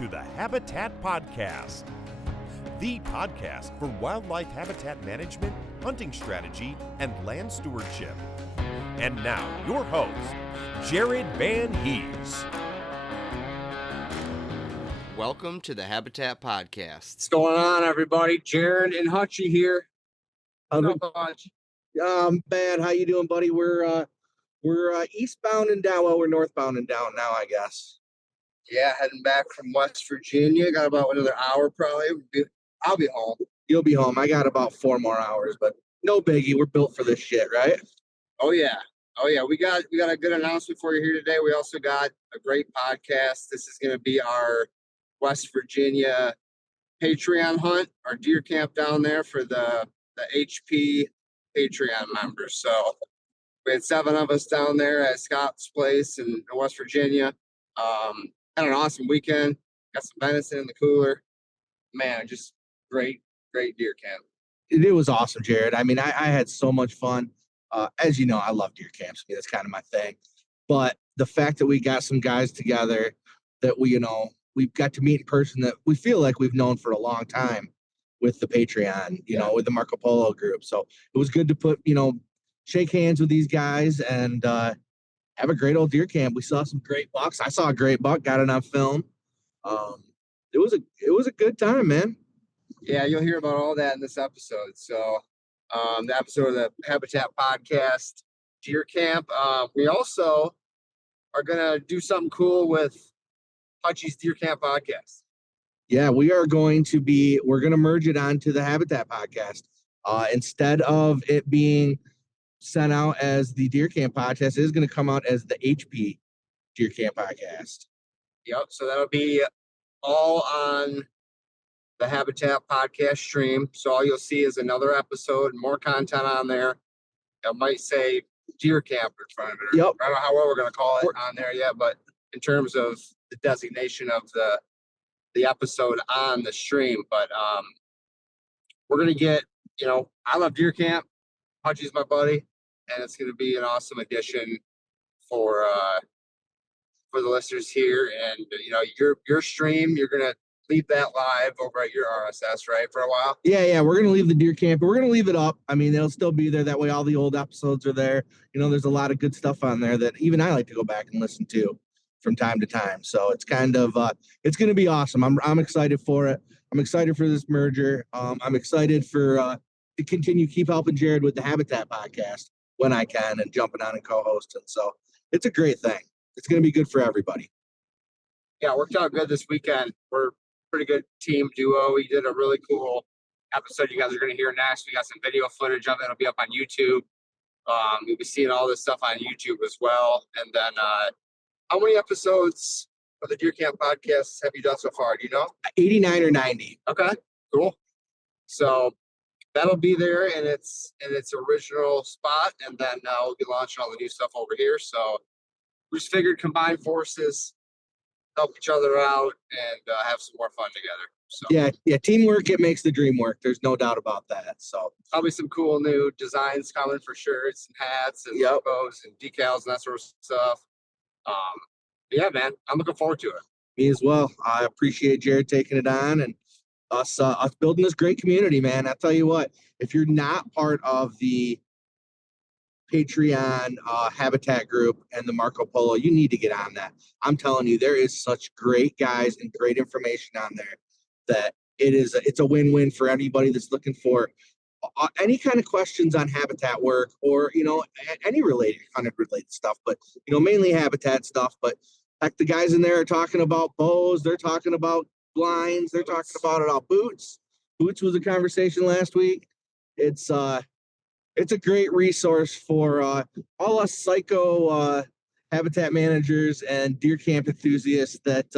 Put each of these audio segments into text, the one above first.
to the Habitat Podcast, the podcast for wildlife habitat management, hunting strategy, and land stewardship. And now, your host, Jared Van Hees. Welcome to the Habitat Podcast. What's going on, everybody? Jared and Hutchie here. Bad. How you doing, buddy? We're eastbound and down. Well, we're northbound and down now, I guess. Yeah, heading back from West Virginia. Got about another hour, probably. I'll be home. You'll be home. I got about 4 more hours, but no biggie. We're built for this shit, right? Oh yeah. We got a good announcement for you here today. We also got a great podcast. This is going to be our West Virginia Patreon hunt, our deer camp down there for the HP Patreon members. So we had 7 of us down there at Scott's place in West Virginia. Had an awesome weekend. Got some venison in the cooler. Man, just great deer camp. It was awesome, Jared. I mean, I had so much fun. As you know, I love deer camps. I mean, that's kind of my thing. But the fact that we got some guys together that we've got to meet in person that we feel like we've known for a long time with the Patreon, with the Marco Polo group. So it was good to shake hands with these guys and have a great old deer camp. We saw some great bucks. I saw a great buck, got it on film. It was a good time, man. Yeah, you'll hear about all that in this episode. So the episode of the Habitat Podcast Deer Camp. We also are gonna do something cool with Hutchie's Deer Camp Podcast. Yeah, we're going to merge it onto the Habitat Podcast. Instead of it being sent out as the Deer Camp Podcast, it is going to come out as the HP Deer Camp Podcast. Yep, so that'll be all on the Habitat Podcast stream. So all you'll see is another episode, more content on there. It might say Deer Camp in front of it. Yep. I don't know how well we're going to call it on there yet, but in terms of the designation of the episode on the stream. But we're going to get, I love Deer Camp. Hutchie's my buddy, and it's going to be an awesome addition for the listeners here. And your stream, you're going to leave that live over at your RSS, right, for a while? Yeah, we're going to leave the deer camp, but we're going to leave it up. I mean, it'll still be there. That way all the old episodes are there. There's a lot of good stuff on there that even I like to go back and listen to from time to time. So it's kind of it's going to be awesome. I'm excited for it. I'm excited for this merger. I'm excited for to continue keep helping Jared with the Habitat Podcast when I can and jumping on and co-hosting. So it's a great thing. It's going to be good for everybody. Yeah, it worked out good this weekend. We're a pretty good team duo. We did a really cool episode you guys are going to hear next. We got some video footage of it. It'll be up on YouTube. You'll be seeing all this stuff on YouTube as well. And then how many episodes of the Deer Camp Podcast have you done so far? Do you know? 89 or 90. Okay, cool. So that'll be there in its original spot, and then we'll be launching all the new stuff over here. So we just figured combine forces, help each other out, and have some more fun together. So Yeah, teamwork, it makes the dream work. There's no doubt about that. So probably some cool new designs coming for shirts and hats and logos and decals and that sort of stuff. Yeah, man, I'm looking forward to it. Me as well. I appreciate Jared taking it on and us building this great community, man. I tell you what, if you're not part of the Patreon Habitat group and the Marco Polo, you need to get on that. I'm telling you, there is such great guys and great information on there that it's a win-win for anybody that's looking for any kind of questions on habitat work or any hunting related stuff, but mainly habitat stuff. But like the guys in there are talking about bows, they're talking about blinds, they're talking about it all. Boots was a conversation last week. It's a great resource for all us psycho habitat managers and deer camp enthusiasts that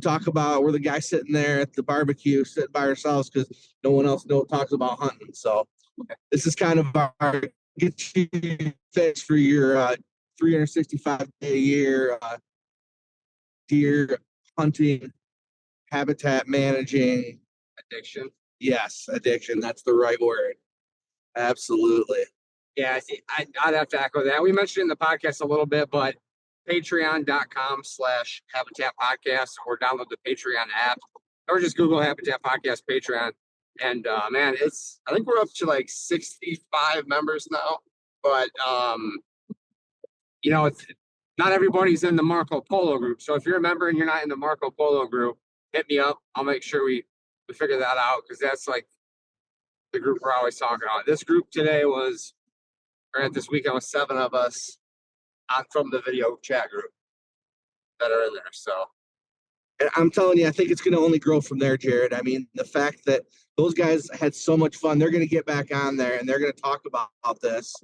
talk about we're the guy sitting there at the barbecue sitting by ourselves because no one else talks about hunting. So this is kind of our get you fix for your 365 day a year deer hunting, habitat managing Addiction. Yes, addiction. That's the right word. Absolutely. Yeah, I'd have to echo that. We mentioned in the podcast a little bit, but patreon.com/Habitat Podcast, or download the Patreon app, or just Google Habitat Podcast Patreon. And man, I think we're up to like 65 members now, but it's not everybody's in the Marco Polo group. So if you're a member and you're not in the Marco Polo group, hit me up. I'll make sure we figure that out, because that's like the group we're always talking about. This group today this weekend was 7 of us from the video chat group that are in there. So, and I'm telling you, I think it's going to only grow from there, Jared. I mean, the fact that those guys had so much fun, they're going to get back on there and they're going to talk about this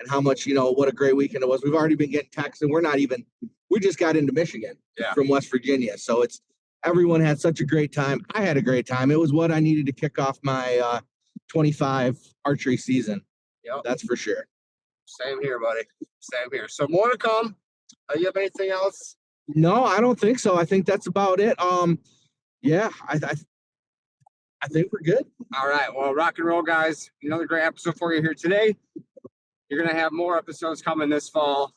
and how much, what a great weekend it was. We've already been getting texts, and we just got into Michigan from West Virginia. So everyone had such a great time. I had a great time. It was what I needed to kick off my 25 archery season. Yep. That's for sure. Same here, buddy. Same here. So more to come. You have anything else? No, I don't think so. I think that's about it. Yeah, I think we're good. All right. Well, rock and roll, guys. Another great episode for you here today. You're going to have more episodes coming this fall.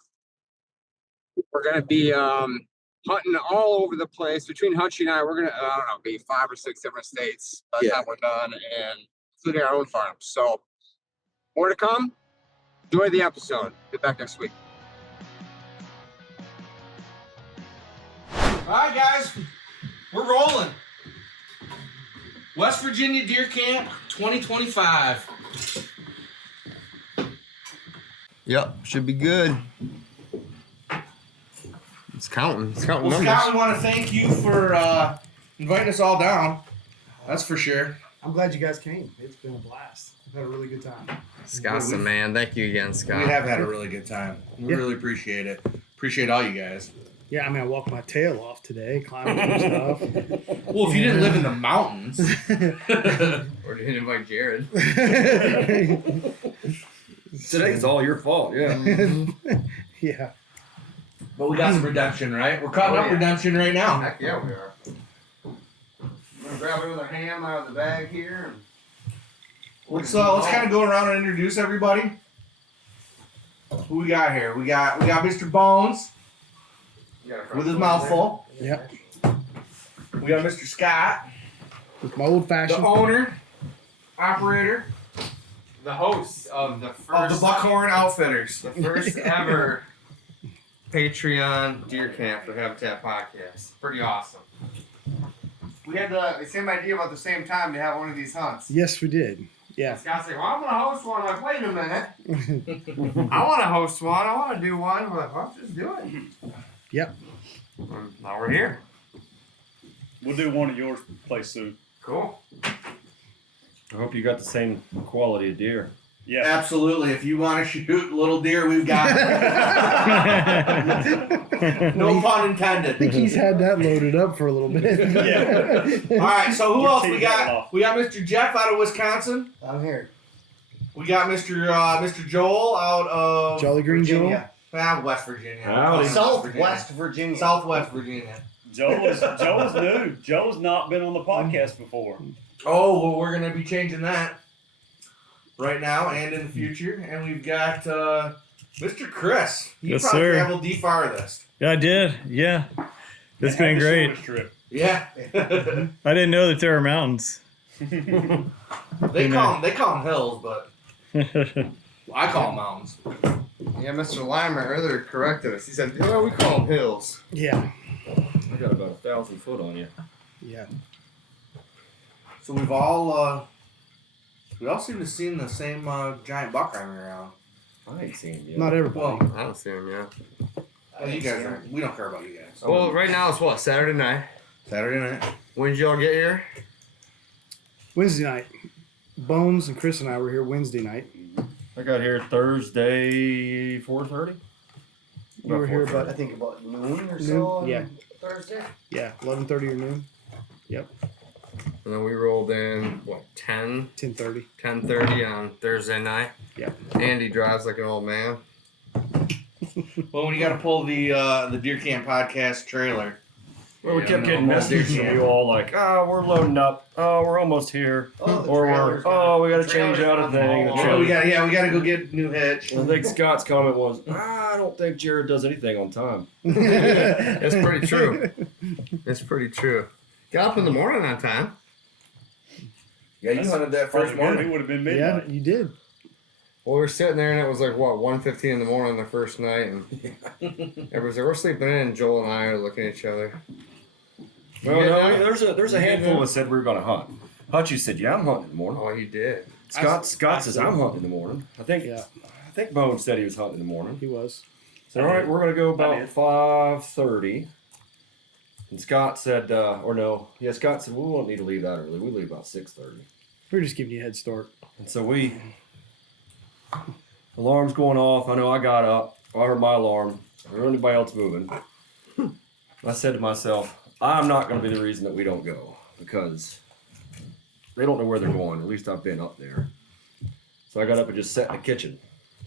We're going to be hunting all over the place. Between Hutchie and I, we're going to, be 5 or 6 different states by the time we're done, and including our own farms. So more to come. Enjoy the episode. Get back next week. All right, guys, we're rolling. West Virginia Deer Camp 2025. Yep, should be good. It's counting. It's counting Well, numbers. Scott, we want to thank you for inviting us all down. That's for sure. I'm glad you guys came. It's been a blast. I've had a really good time. Scott's the man. Thank you again, Scott. We have had a really good time. We really appreciate it. Appreciate all you guys. Yeah, I mean, I walked my tail off today, climbing some stuff. Well, if you didn't live in the mountains. Or didn't invite Jared. Today it's all your fault, yeah. Yeah. But we got some redemption, right? We're cutting up redemption right now. Heck yeah, we are. I'm gonna grab another ham out of the bag here. Let's kind of go around and introduce everybody. Who we got here? We got Mr. Bones with his mouth full. Yep. We got Mr. Scott, With my old the fashioned. owner, operator The host of the first of the Buckhorn Outfitters. the first ever Patreon deer camp for Habitat Podcast. Pretty awesome. We had the same idea about the same time to have one of these hunts. Yes, we did. Yeah. Scott's like, well, I'm going to host one. I'm like, wait a minute. I want to host one. I want to do one. I'm like, well, let's just do it. Yep. Now we're here. We'll do one at your place soon. Cool. I hope you got the same quality of deer. Yeah. Absolutely. If you want to shoot little deer, we've got it. No pun intended. I think he's had that loaded up for a little bit. All right, so who Your else team we got it got? off. We got Mr. Jeff out of Wisconsin. I'm here. We got Mr. Joel out of Jolly Green Virginia. West Virginia. Howdy. Southwest Virginia. Southwest Virginia. Joe is new. Joe's not been on the podcast before. Oh, well, we're gonna be changing that right now and in the future. And we've got Mr. Chris. He Yes, probably sir. traveled the farthest. Yeah, I did. Yeah. It's been The great. shortest trip. Yeah. I didn't know that there were mountains. They call them hills, but I call them mountains. Yeah, Mr. Lymer earlier corrected us. He said, yeah, we call them hills. Yeah. I got about 1,000 foot on you. Yeah. So we've all we all seem to have seen the same giant buck running around. I ain't seen him yet. Not everybody. I don't see him yet. Well, you guys aren't. We don't care about you guys. Well, right now it's what, Saturday night? Saturday night. When did y'all get here? Wednesday night. Bones and Chris and I were here Wednesday night. I got here Thursday 4:30. You were here I about think about noon or Noon? so on Yeah. Thursday. 11:30 or noon. And then we rolled in, what, 10:30. 10:30 on Thursday night? Yep. Andy drives like an old man. Well, when you got to pull the Deer Camp podcast trailer. Well, we Yeah, kept no, getting messages from you all like, we're loading up. Oh, we're almost here. Oh, the Or trailer's we got to change out a thing. The We got to go get new hitch. I think Scott's comment was, I don't think Jared does anything on time. That's pretty true. It's pretty true. Got up in the morning on time. Yeah, you hunted that first It morning. would have been Yeah, midnight. you did. Well, we were sitting there, and it was like, what, 1:15 in the morning the first night, and everybody's like, we're sleeping in, and Joel and I are looking at each other. Well, You no, get that? there's a handful that said we were going to hunt. Hutchie said, "Yeah, I'm hunting in the morning." Oh, he did. Scott says, "I'm hunting in the morning." I think Bone said he was hunting in the morning. He was. So all right, we're going to go I about did. 5:30. And Scott said, Scott said, we won't need to leave that early. We leave about 6:30. We're just giving you a head start. And so alarm's going off. I know I got up. I heard my alarm. I heard anybody else moving. I said to myself, I'm not going to be the reason that we don't go because they don't know where they're going. At least I've been up there. So I got up and just sat in the kitchen,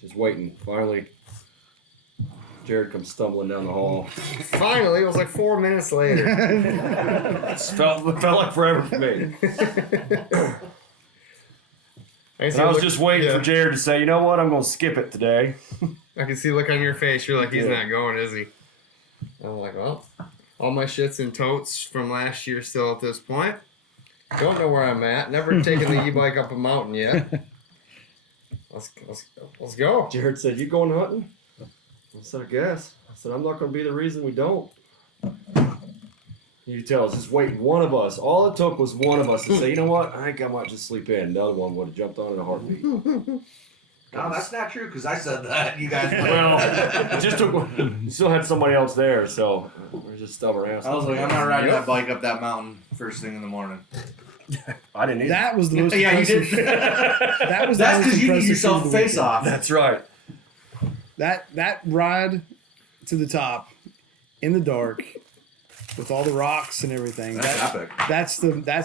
just waiting. Finally, Jared comes stumbling down the hall. Finally, it was like 4 minutes later. It felt like forever for me. And I was just waiting for Jared to say, you know what, I'm going to skip it today. I can see the look on your face. You're like, he's not going, is he? I'm like, well, all my shit's in totes from last year still at this point. Don't know where I'm at. Never taken the e-bike up a mountain yet. Let's go. Jared said, you going hunting? I said, I guess. I said, I'm not going to be the reason we don't. You tell us, just waiting. One of us. All it took was one of us to say, you know what? I think I might just sleep in. The other one would have jumped on in a heartbeat. No, that's not true because I said that. You guys. Well, it just took one. You still had somebody else there, so we're just stubborn assholes. I was like, I'm not riding that bike up that mountain first thing in the morning. I didn't either. That was the most Yeah, you impressive. did. That was That's because you need need yourself face off. That's right. That ride to the top in the dark with all the rocks and everything. That's epic. That's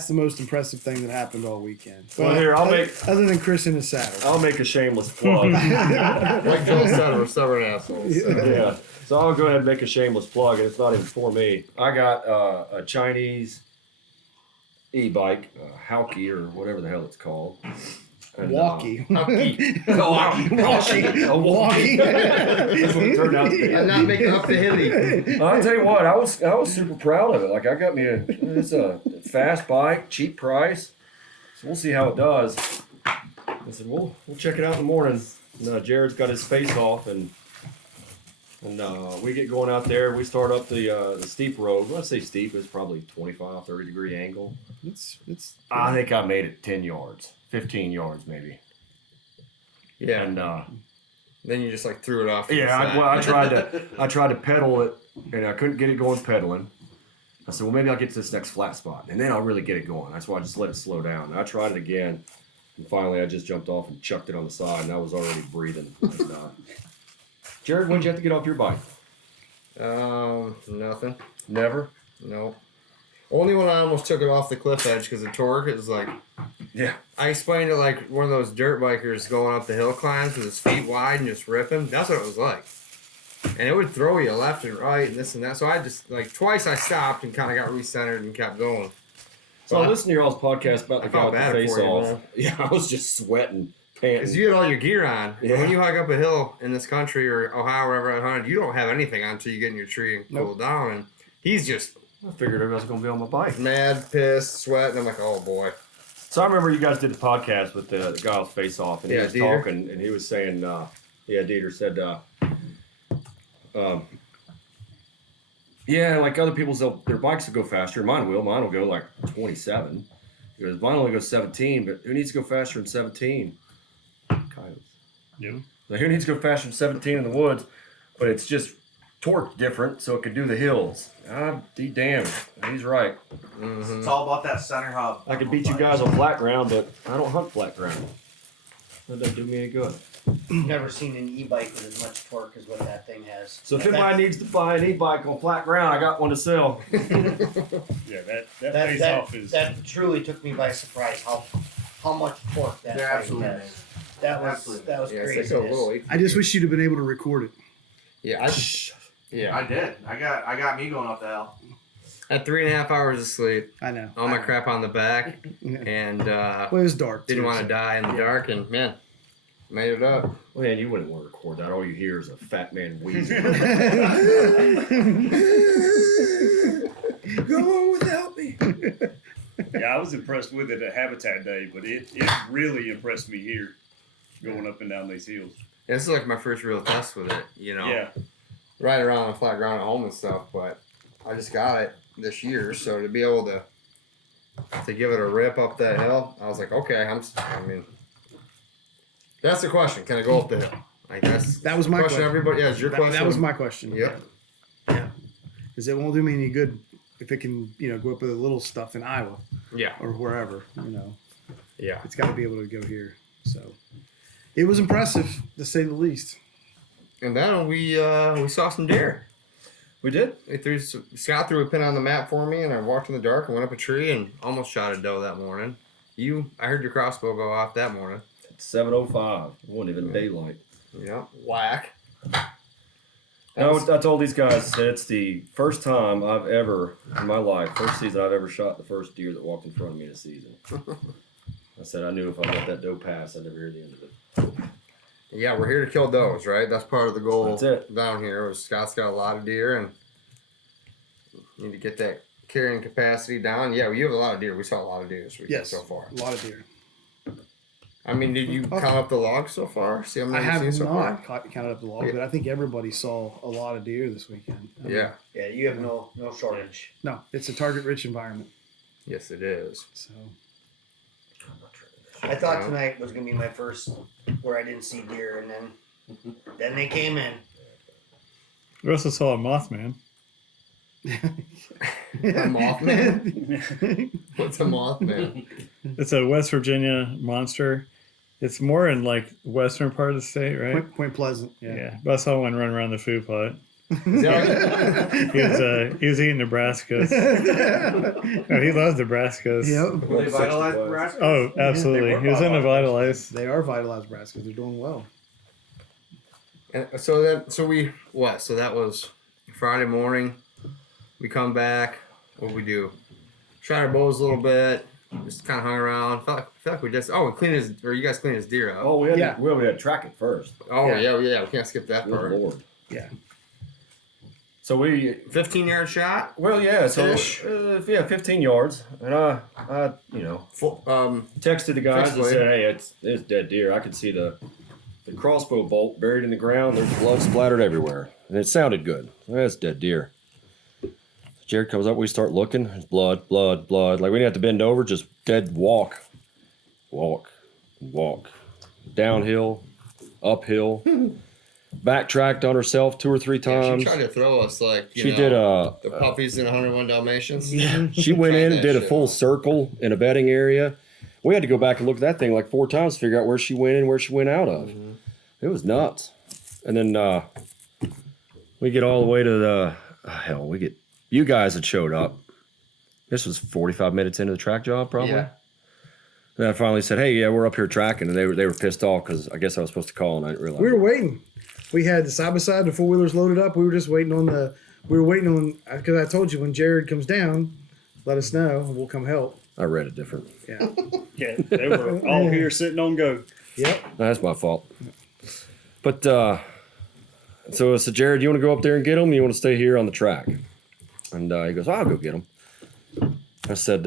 the most impressive thing that happened all weekend. Well, here, other than Chris in his saddle. I'll make a shameless plug. Like Joel said, we're stubborn assholes. So. Yeah. So I'll go ahead and make a shameless plug, and it's not even for me. I got a Chinese e-bike, Hauki or whatever the hell it's called. And, Walkie. A walkie. That's what it turned out to be. I'm not making up the hilly. I'll tell you what, I was super proud of it. Like I got me it's a fast bike, cheap price. So we'll see how it does. I said, we'll check it out in the morning. And, Jared's got his face off and we get going out there. We start up the steep road. When I say steep, it's probably 25, 30 degree angle. It's I think I made it 10 yards, 15 yards maybe. Yeah. And then you just like threw it off. to the yeah, side. I tried to pedal it, and I couldn't get it going pedaling. I said, well, maybe I'll get to this next flat spot, and then I'll really get it going. That's why I just let it slow down. And I tried it again, and finally I just jumped off and chucked it on the side, and I was already breathing. And, Jared, when'd you have to get off your bike? Nothing. Never? No. Only when I almost took it off the cliff edge because the torque is like. Yeah. I explained it like one of those dirt bikers going up the hill climbs with his feet wide and just ripping. That's what it was like. And it would throw you left and right and this and that. So I just, like, twice I stopped and kind of got recentered and kept going. So I listened to your all's podcast about the guy with the bad face for you, off. man. Yeah, I was just sweating, Because panting. you had all your gear on. Yeah. When you hike up a hill in this country or Ohio, wherever I hunted, you don't have anything on until you get in your tree and cool down. And he's just I figured I was going to be on my bike. mad, pissed, sweating. I'm like, oh boy. So I remember you guys did the podcast with the guy with face off, and he Yeah, was Dieter. talking, and he was saying, Dieter said, yeah, like other people's, their bikes will go faster. Mine will go like 27. He goes, mine only goes 17, but who needs to go faster than 17? Coyotes. Yep. Like, who needs to go faster than 17 in the woods? But it's just torque different, so it could do the hills. He damn, he's right. Mm-hmm. It's all about that center hub. I could beat you guys on flat ground, but I don't hunt flat ground. That doesn't do me any good. Never seen an e-bike with as much torque as what that thing has. So if anybody needs to buy an e-bike on flat ground, I got one to sell. Yeah, that face off is. That truly took me by surprise how much torque that Yeah, thing absolutely. has. That was Yeah, it's crazy. like a little I just wish you'd have been able to record it. Yeah, I did. I got me going up the hill. Had 3.5 hours of sleep. I know. All my crap on the back. Yeah. And Well, it was dark. didn't too, want to so- die in the dark. And man, Made it up. Well, man, you wouldn't want to record that. All you hear is a fat man wheezing. Go on without me. Yeah, I was impressed with it at Habitat Day, but it really impressed me here, going up and down these hills. Yeah, this is like my first real test with it, you know. Yeah. Right around the flat ground at home and stuff, but I just got it this year, so to be able to give it a rip up that hill, I was like, okay, that's the question. Can I go up the hill? I guess That was my question. Everybody, yeah, it's your question. That was my question. Yep. Yeah. Because it won't do me any good if it can, go up with the little stuff in Iowa Yeah. or wherever, Yeah. It's got to be able to go here. So it was impressive, to say the least. And then we saw some deer. We did. Scott threw a pin on the map for me, and I walked in the dark and went up a tree and almost shot a doe that morning. I heard your crossbow go off that morning. It's 7:05. It wasn't even daylight. Yeah, whack. I told these guys that it's the first time I've ever, in my life, first season I've ever shot the first deer that walked in front of me in a season. I said I knew if I let that doe pass, I'd never hear the end of it. Yeah, we're here to kill does, right? That's part of the goal. That's it. Down here. Scott's got a lot of deer, and you need to get that carrying capacity down. Yeah, you have a lot of deer. We saw a lot of deer this weekend so far. A lot of deer. I mean, did you count up the logs so far? See how many I have you've seen so far? not counted up the logs, but I think everybody saw a lot of deer this weekend. Yeah. Yeah, you have no shortage. No, it's a target-rich environment. Yes, it is. So I thought tonight was gonna be my first where I didn't see deer, and then they came in. We also saw a Mothman. A Mothman? What's a Mothman? It's a West Virginia monster. It's more in like western part of the state, right? Point Pleasant. Yeah. But I saw one run around the food plot. Yeah. He was eating Nebraskas. No, he loves Nebraskas. Yep. Were they vitalized Nebraska? Oh, absolutely. He was in the Vitalize. They are vitalized Nebraskas. They're doing well. And so that was Friday morning. We come back. What we do? Shot our bows a little bit. Just kind of hung around. Felt like we just. Oh, you guys cleaned his deer up. Oh, we had to track it first. Oh yeah. We can't skip that Good part. Lord. Yeah. So we 15-yard shot. Well, yeah. So Ish. 15 yards, and I texted the guys and said, "Hey, it's dead deer. I could see the crossbow bolt buried in the ground. There's blood splattered everywhere, and it sounded good. That's dead deer." Jared comes up. We start looking. There's blood. Like we didn't have to bend over. Just dead walk, downhill, uphill. Backtracked on herself 2 or 3 times. She tried to throw us like did the puppies in 101 Dalmatians. Yeah. She went in and did a full circle in a bedding area. We had to go back and look at that thing like 4 times to figure out where she went in and where she went out of. Mm-hmm. It was nuts. And then we get all the way to you guys had showed up. This was 45 minutes into the track job, probably. Yeah. And I finally said, "Hey, yeah, we're up here tracking," and they were pissed off because I guess I was supposed to call and I didn't realize. We were waiting. We had the side by side, the 4-wheelers loaded up. We were just waiting on because I told you when Jared comes down, let us know and we'll come help. I read it different. Yeah. Yeah, they were all here sitting on go. Yep. That's my fault. But so I said, "Jared, you want to go up there and get them? Or you want to stay here on the track?" And he goes, "I'll go get them." I said,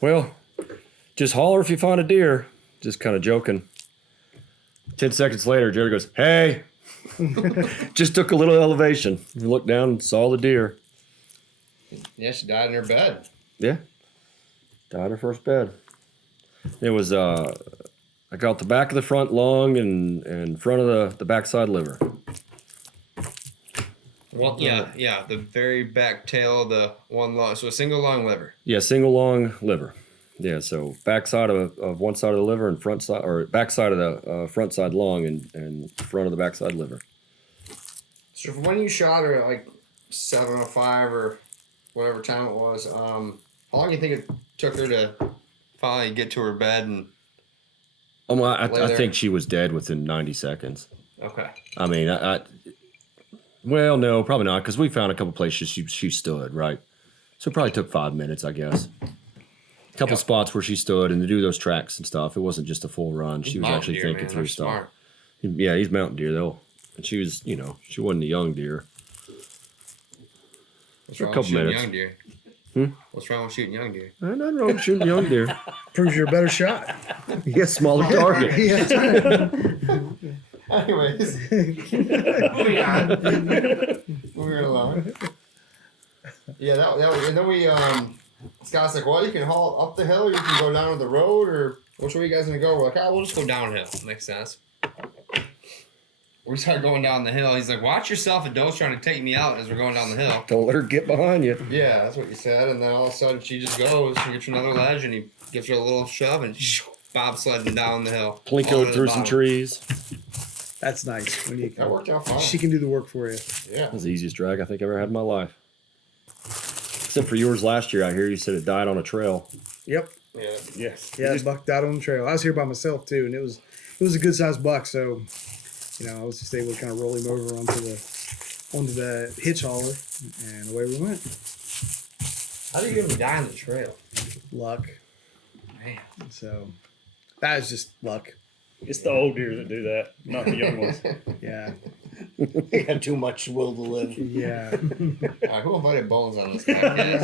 "Well, just holler if you find a deer." Just kind of joking. 10 seconds later, Jared goes, "Hey." Just took a little elevation. We looked down and saw the deer. Yeah, she died in her bed. Yeah. Died in her first bed. It was, I got the back of the front lung and front of the backside liver. Well, yeah, the very back tail of the one lung. So a single lung liver. Yeah, single lung liver. Yeah, so backside of one side of the liver and front side, or backside of the front side lung and front of the backside liver. So when you shot her at like 7:05 or whatever time it was, how long do you think it took her to finally get to her bed and? I think she was dead within 90 seconds. Okay. I mean, well, no, probably not, because we found a couple places she stood, right? So it probably took 5 minutes, I guess. couple spots where she stood and to do those tracks and stuff. It wasn't just a full run. She was actually thinking through stuff. Smart. Yeah, he's mountain deer though, and she was, she wasn't a young deer. What's For a wrong couple with shooting minutes. young deer? What's wrong with shooting young deer? Nothing wrong with shooting young deer. Proves you're a better shot. You get smaller target. Anyways, moving on. Moving along. Yeah, that was, and then we Scott's like, well, you can haul up the hill, or you can go down the road, or which way you guys gonna go? We're like, we'll just go downhill. Makes sense. We started going down the hill. He's like, watch yourself, and Doe's trying to take me out as we're going down the hill. Don't let her get behind you. Yeah, that's what you said. And then all of a sudden, she just goes and gets you another ledge, and he gives her a little shove, and bobsledding down the hill. Plinkoed through some trees. That's nice. When you That worked out fine. She can do the work for you. Yeah. That was the easiest drag I think I ever had in my life. Except for yours last year out here. You said it died on a trail. Yep. Yeah. Yes. Yeah, the buck died on the trail. I was here by myself too, and it was a good sized buck. So, I was just able to kind of roll him over onto the hitch hauler, and away we went. How do you even die on the trail? Luck. Man. So that is just luck. It's the old deer that do that, not the young ones. Yeah. They got too much will to live. Yeah. All right, who invited Bones on this podcast?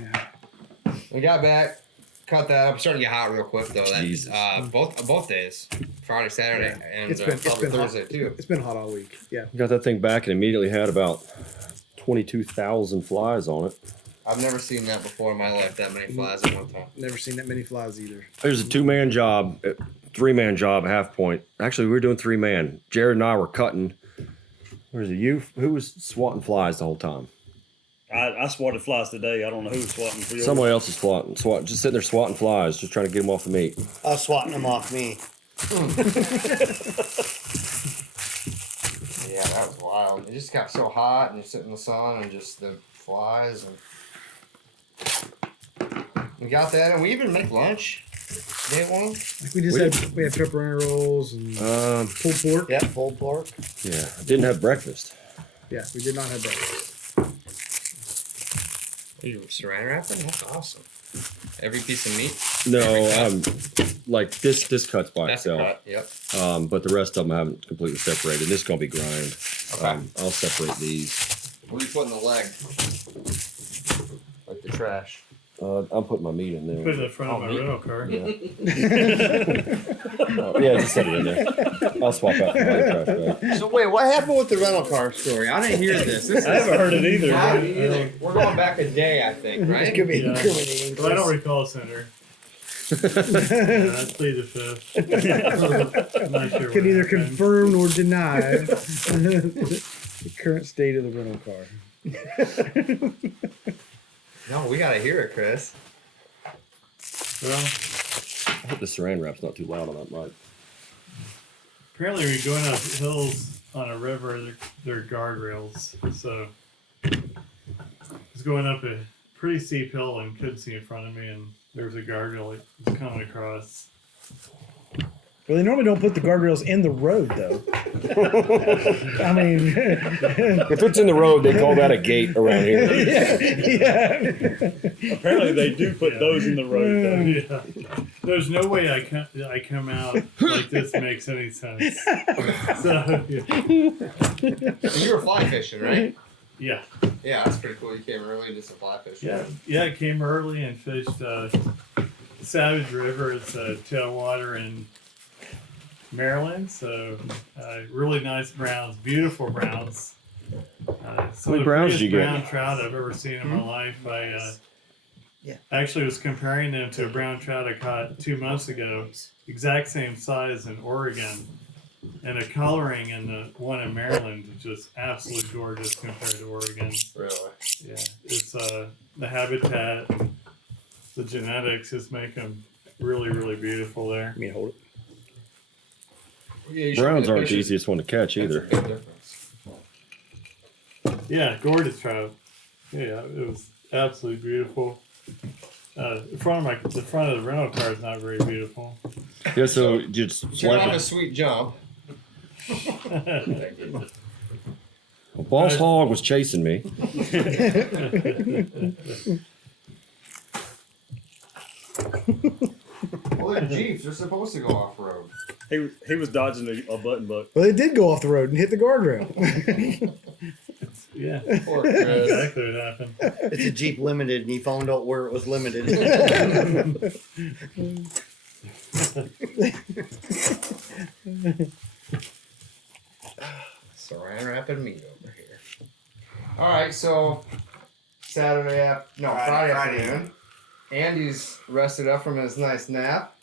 Yeah. We got back, cut that up. It's starting to get hot real quick though. That, Jesus. both days, Friday, Saturday, and It's been probably hot. Thursday too. It's been hot all week. Yeah. Got that thing back and immediately had about 22,000 flies on it. I've never seen that before in my life. That many flies at one time. Never seen that many flies either. There's a 2-man job, 3-man job at Half Point. Actually, we were doing 3-man. Jared and I were cutting. Where's it? You? Who was swatting flies the whole time? I swatted flies today. I don't know who was swatting for yours. Somebody else is swatting, just sitting there swatting flies, just trying to get them off the meat. I was swatting them off me. Yeah, that was wild. It just got so hot, and you sit in the sun, and just the flies. And we got that, and we even make lunch. Day one. Like we had pepperoni rolls and pulled pork. Yeah, pulled pork. Yeah, I didn't have breakfast. Yeah, we did not have breakfast. You saran wrapping? That's awesome. Every piece of meat. No, like this cuts by That's a itself. cut. Yep. But the rest of them I haven't completely separated. This is gonna be grind. Okay. I'll separate these. What do you put in the leg? Like the trash. I'm putting my meat in there. Put it in front of my rental car. Yeah. Yeah, just set it in there. I'll swap out the trash bag. So wait, what happened with the rental car story? I didn't hear this. I haven't heard it either. Not either. We're going back a day, I think, This right? could be Yeah. incriminating. Well, I don't recall, Senator. I plead the fifth. I'm not sure Can what neither happened. confirm nor deny the current state of the rental car. No, we gotta hear it, Chris. Well, I hope the saran wrap's not too loud on that mic. apparently when you're going up hills on a river, there are guardrails. So I was going up a pretty steep hill and couldn't see in front of me, and there was a guardrail that was coming across. Well, they normally don't put the guardrails in the road, though. I mean, If it's in the road, they call that a gate around here. yeah. Apparently they do put those in the road though. Yeah. There's no way I come out like this makes any sense. So, yeah. You were fly fishing, right? Yeah. Yeah, that's pretty cool. You came early just to fly fish. Yeah, I came early and fished Savage River. It's tailwater in Maryland. So really nice browns, beautiful browns. Some many of the browns did you prettiest get? brown trout I've ever seen in my life. I Yeah. actually was comparing them to a brown trout I caught 2 months ago, exact same size in Oregon. And the coloring in the one in Maryland is just absolutely gorgeous compared to Oregon. Really? Yeah, it's the habitat, the genetics just make them really, really beautiful there. Let me hold it. Yeah, you showed me Browns the aren't the pictures. easiest one to catch That's a either. big difference. Yeah, gorgeous trout. Yeah, it was absolutely beautiful. The front of the rental car is not very beautiful. Yeah, so just Turn swipe off a it. sweet jump. Hope Boss Hog was chasing me. Well, they're Jeeps. They're supposed to go off road. He was dodging a button buck. Well, it did go off the road and hit the guardrail. Yeah. Poor Chris. Exactly what happened. It's a Jeep Limited, and he found out where it was limited. Saran wrapping meat over here. All right, so Friday afternoon. Andy's rested up from his nice nap.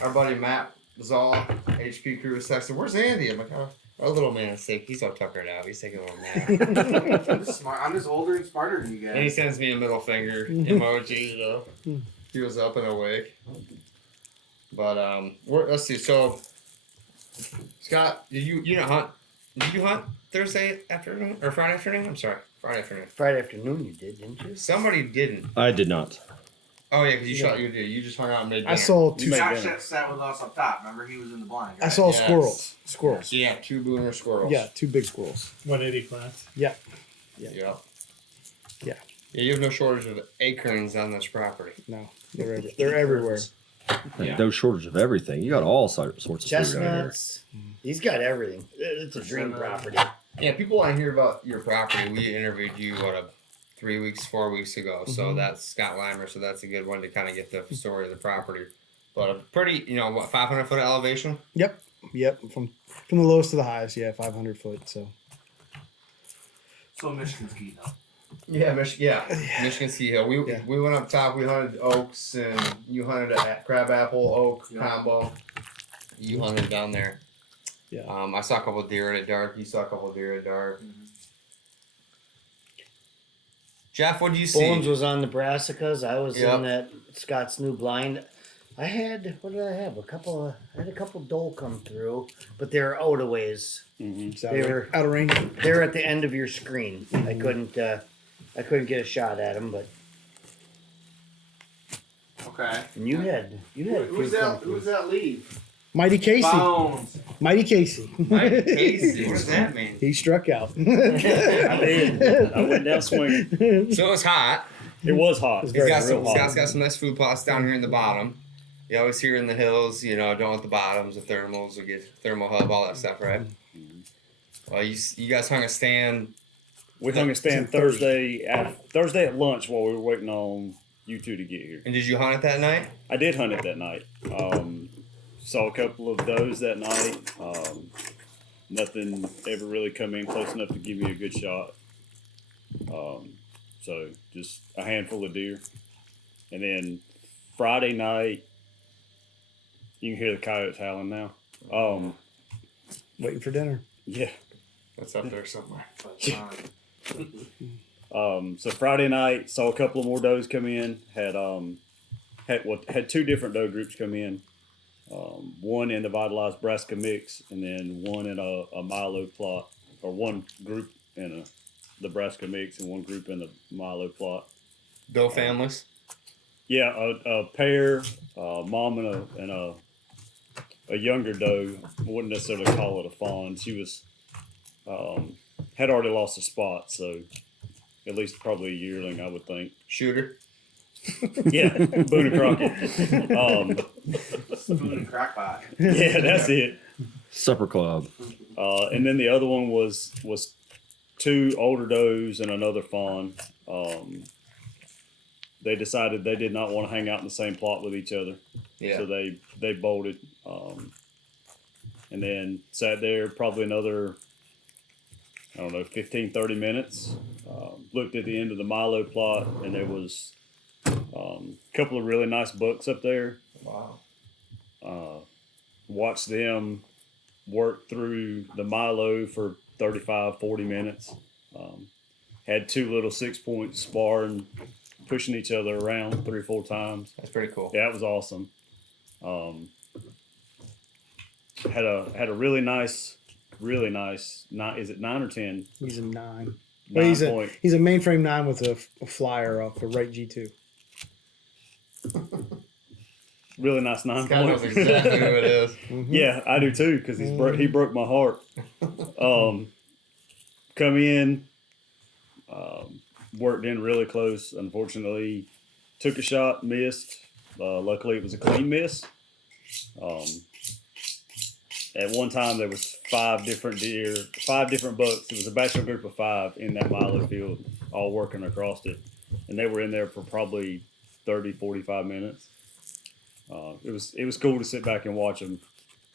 Our buddy Matt Zoll, HP crew, was texting, "Where's Andy?" I'm like, "Oh, our little man is sick. He's all tuckered out. He's taking a little nap." I'm just older and smarter than you And he guys. sends me a middle finger emoji. He was up and awake. But let's see. So Scott, did you hunt? Did you hunt Thursday afternoon or Friday afternoon? I'm sorry, Friday afternoon. Friday afternoon, you did, didn't you? Somebody didn't. I did not. Oh yeah, because you shot. You did. You just hung out and made dinner. I saw two. Scott sat with us up top. Remember, he was in the blind. I Right? saw Yes. squirrels. Squirrels. Yeah, 2 booner squirrels. Yeah, 2 big squirrels. 180 class. Yeah. Yeah. Yeah. Yeah, you have no shortage of acorns on this property. No, they're everywhere. Yeah. No shortage of everything. You got all sorts of food out here. Chestnuts. He's got everything. It's a dream property. Yeah, people want to hear about your property. We interviewed you 4 weeks ago. So that's Scott Limer. So that's a good one to kind of get the story of the property. But a pretty, 500 foot elevation. Yep. From the lowest to the highest. Yeah, 500 foot. So. So Michigan's key though. Yeah, Michigan Ski Hill. We went up top. We hunted oaks, and you hunted a crabapple oak combo. You hunted down there. Yeah. I saw a couple of deer at dark. You saw a couple of deer at dark. Jeff, what did you see? Bones was on the brassicas. I was Yep. in that Scott's new blind. I had what did I have? I had a couple doe come through, but they're out of ways. It's They were out of range. They're at the end of your screen. I couldn't get a shot at them, but Okay. and you had Who's that lead? Mighty Casey. Bones. Mighty Casey. Mike Casey. What does that mean? He struck out. I did. I went down swinging. So it was hot. It was hot. It's He's got real hot. Scott's got some nice food plots down here in the bottom. You always hear in the hills, don't want the bottoms, the thermals, or get thermal hub, all that stuff, right? Well, you guys hung a stand. We hung a stand Thursday at lunch while we were waiting on you two to get here. And did you hunt it that night? I did hunt it that night. Saw a couple of those that night. Nothing ever really come in close enough to give me a good shot. So just a handful of deer. And then Friday night, you can hear the coyotes howling now. Waiting for dinner. Yeah. That's up there somewhere. So Friday night, saw a couple of more does come in. Had 2 different doe groups come in. One in the vitalized brassica mix, and then one in a Milo plot, or one group in the brassica mix, and one group in the Milo plot. Doe families. Yeah, a pair, mom and a younger doe. I wouldn't necessarily call it a fawn. She was had already lost a spot, so at least probably a yearling, I would think. Shooter. Yeah, Boone and Crockett. Spoon and crackpot. Yeah, that's it. Supper club. And then the other one was 2 older does and another fawn. They decided they did not want to hang out in the same plot with each other. Yeah. So they bolted. And then sat there probably another, 15, 30 minutes. Looked at the end of the Milo plot, and there was a couple of really nice bucks up there. Wow. Watched them work through the Milo for 35, 40 minutes. Had 2 little 6-point sparring, pushing each other around 3 or 4 times. That's pretty cool. Yeah, it was awesome. Had a really nice, is it 9 or 10? He's a 9. 9 But he's point. a mainframe 9 with a flyer off the right G2. Really nice 9 Scott knows point. exactly who it is. Yeah, I do too, because he broke my heart. come in, worked in really close. Unfortunately, took a shot, missed. Luckily, it was a clean miss. At one time, there was 5 different deer, 5 different bucks. It was a bachelor group of 5 in that milo field, all working across it. And they were in there for probably 30, 45 minutes. It was cool to sit back and watch them,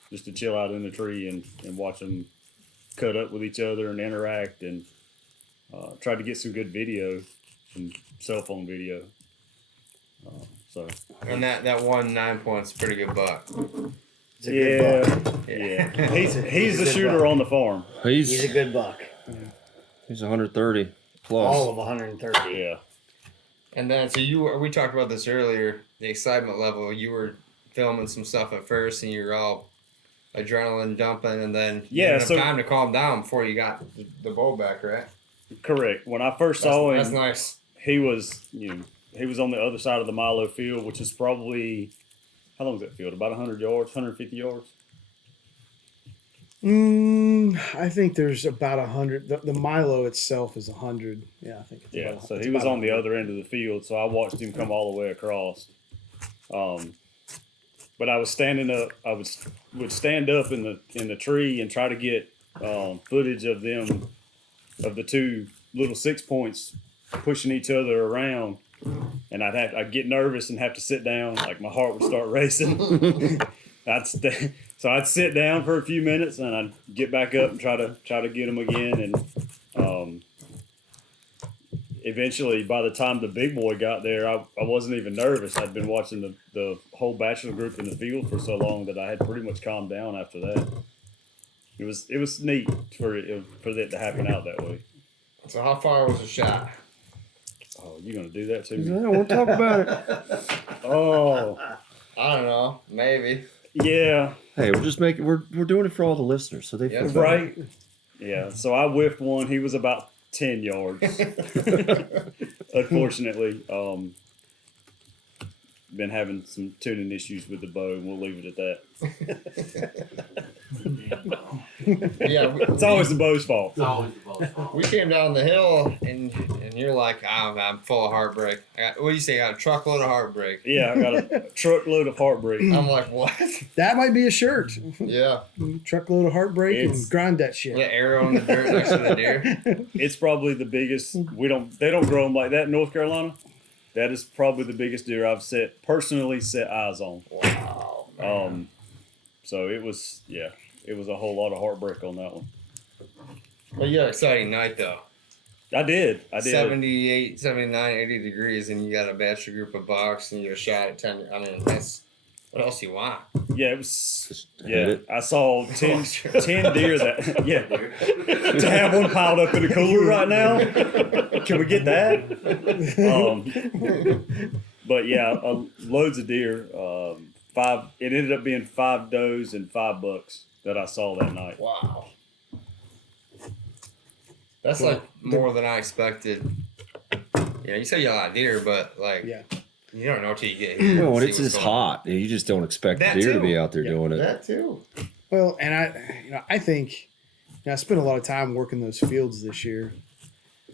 just to chill out in the tree and watch them cut up with each other and interact, and tried to get some good video, some cell phone video. And that one 9 point's a pretty good buck. Yeah. He's the shooter on the farm. He's a good buck. He's 130 plus. All of 130. Yeah. And then, so we talked about this earlier, the excitement level. You were filming some stuff at first, and you were all adrenaline dumping, and then you didn't have time to calm down before you got the bow back, right? Correct. When I first saw him, that's nice. He was on the other side of the milo field, which is probably, how long is that field? About 100 yards, 150 yards? I think there's about 100. The milo itself is 100. Yeah, I think. So he was on the other end of the field, so I watched him come all the way across. But I was standing up. I would stand up in the tree and try to get footage of them, of the 2 little 6 points pushing each other around, and I'd get nervous and have to sit down. Like my heart would start racing. So I'd sit down for a few minutes, and I'd get back up and try to get them again. And eventually, by the time the big boy got there, I wasn't even nervous. I'd been watching the whole bachelor group in the field for so long that I had pretty much calmed down after that. It was neat for it to happen out that way. So how far was the shot? Oh, you gonna do that to me? I won't talk about it. Oh, I don't know. Maybe. Yeah. Hey, we're doing it for all the listeners, so they feel better. Right. Yeah. So I whiffed one. He was about 10 yards. Unfortunately, been having some tuning issues with the bow, and we'll leave it at that. Yeah, it's always the bow's fault. It's always the bow's fault. We came down the hill, and you're like, I'm full of heartbreak. What do you say? I got a truckload of heartbreak. Yeah, I got a truckload of heartbreak. I'm like, what? That might be a shirt. Yeah. Truckload of heartbreak and grind that shit. The arrow in the dirt next to the deer. It's probably the biggest. They don't grow them like that in North Carolina. That is probably the biggest deer I've personally set eyes on. Wow. Man. So it was a whole lot of heartbreak on that one. Well, you had an exciting night though. I did. 78, 79, 80 degrees, and you got a bachelor group of bucks, and you shot at 10. I mean, what else you want? Yeah, it was. I saw 10 deer that. Yeah, to have one piled up in the cooler right now. Can we get that? But yeah, loads of deer. 5. It ended up being 5 does and 5 bucks that I saw that night. Wow. That's like more than I expected. Yeah, you say you got a lot of deer, but you don't know till you get here. No, it's just hot. You just don't expect the deer to be out there doing it. That too. Well, and I think I spent a lot of time working those fields this year.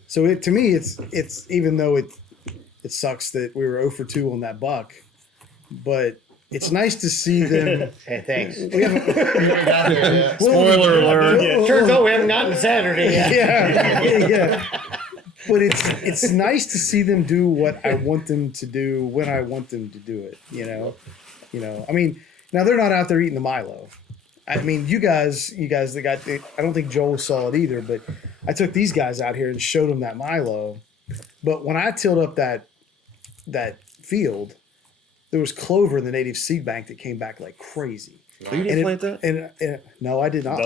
So to me, it's even though it sucks that we were 0 for 2 on that buck, but it's nice to see them. Hey, thanks. We haven't got there yet. Spoiler alert. Turns out we haven't gotten Saturday yet. Yeah. But it's nice to see them do what I want them to do when I want them to do it. You know. I mean, now they're not out there eating the Milo. I mean, you guys that got. I don't think Joel saw it either, but I took these guys out here and showed them that Milo. But when I tilled up that field, there was clover in the native seed bank that came back like crazy. So you didn't plant that? And no, I did not.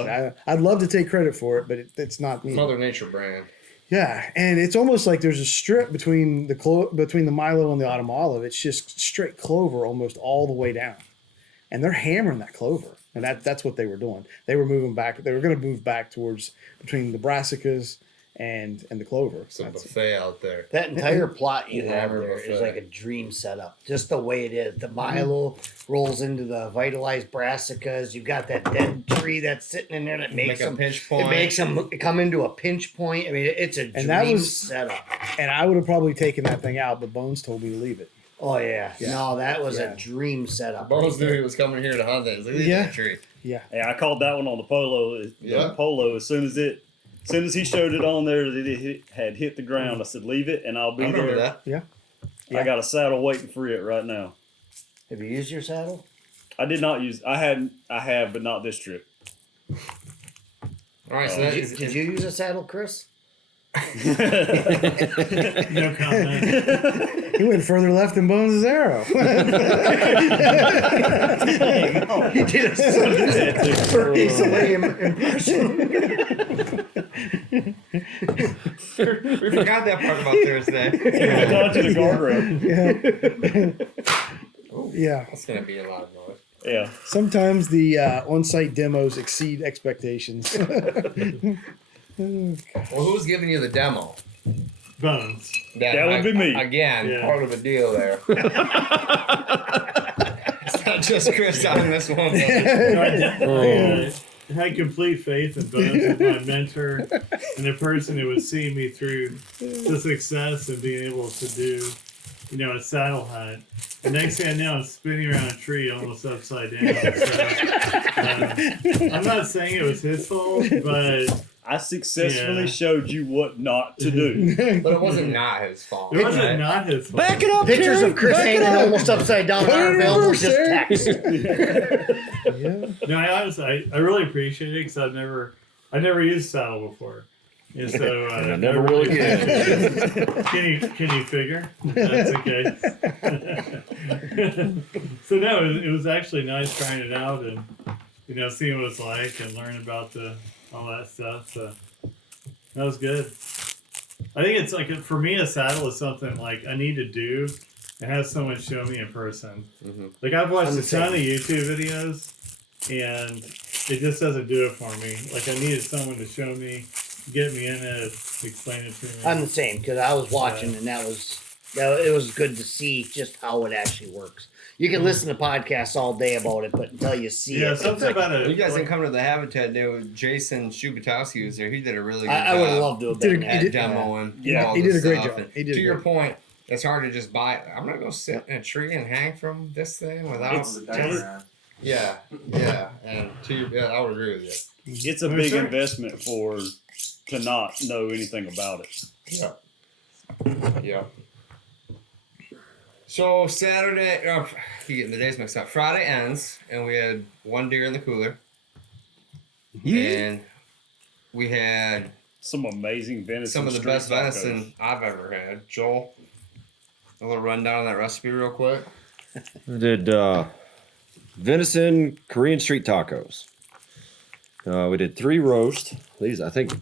I'd love to take credit for it, but it's not me. Mother Nature brand. Yeah, and it's almost like there's a strip between the Milo and the autumn olive. It's just straight clover almost all the way down, and they're hammering that clover, and that's what they were doing. They were moving back. They were going to move back towards between the brassicas and the clover. It's a buffet out there. That entire plot you have Hammer there is buffet. like a dream setup. Just the way it is. The Milo rolls into the vitalized brassicas. You've got that dead tree that's sitting in there that makes Like a them pinch point. It makes them come into a pinch point. I mean, it's a dream that was- setup. And I would have probably taken that thing out, but Bones told me to leave it. Oh yeah. Yeah. No, that was Yeah. a dream setup. Bones knew he was coming here to hunt it. He's like, leave Yeah. that tree. Yeah. Yeah, I called that one on the polo. Yeah. The polo as soon as he showed it on there that it had hit the ground. I said, "Leave it, and I'll be I remember there." that. Yeah. I got a saddle waiting for it right now. Have you used your saddle? I did not use. I have, but not this trip. All right, so Oh, that Did, is, did you use a saddle, Chris? No comment. He went further left than Bones' arrow. He did a He's away impression. we forgot that part about Thursday. I got to the guardrail. Yeah. That's gonna be a lot of noise. Yeah. Sometimes the on-site demos exceed expectations. Well, who's giving you the demo? Bones. That would be me. Again, Yeah. part of the deal there. It's not just Chris on this one. I had complete faith in Bones as my mentor and the person who would see me through the success of being able to do, a saddle hunt. The next thing I know, I'm spinning around a tree almost upside down. So, I'm not saying it was his fault, but I successfully Yeah. showed you what not to do. But it wasn't not his fault. it wasn't right? not his fault. Back it up, Pictures Jared. of Chris Back it hanging up. almost upside down on our Put it film in was just reverse, text. Yeah. No, I honestly, I really appreciate it because I never used saddle before, and so And I never really did. Can you figure? That's okay. So no, it was actually nice trying it out and seeing what it's like and learning about all that stuff. So that was good. I think it's like for me, a saddle is something like I need to do and have someone show me in person. Mhm. Like I've watched I'm a the ton of same. YouTube videos, and it just doesn't do it for me. Like I needed someone to show me, get me in it, explain it to me. I'm the same because I was watching and it was good to see just how it actually works. You can listen to podcasts all day about it, but until you see yeah, it, it's something like, about it. You guys didn't come to the Habitat Day with Jason Shubutowski was there. He did a really good I job. would have loved to have Did been a- there. he did- demoing. Yeah, all he this did a great stuff. job. And He did to your great. point, it's hard to just buy. I'm not gonna sit in a tree and hang from this thing without. Yeah, and I would agree with you. It's a big investment to not know anything about it. Yeah. So Saturday, keep getting the days mixed up. Friday ends, and we had one deer in the cooler, and we had Some amazing venison. some of the street best tacos. venison I've ever had. Joel, a little rundown on that recipe real quick. I did venison Korean street tacos. We did 3 roast. These I think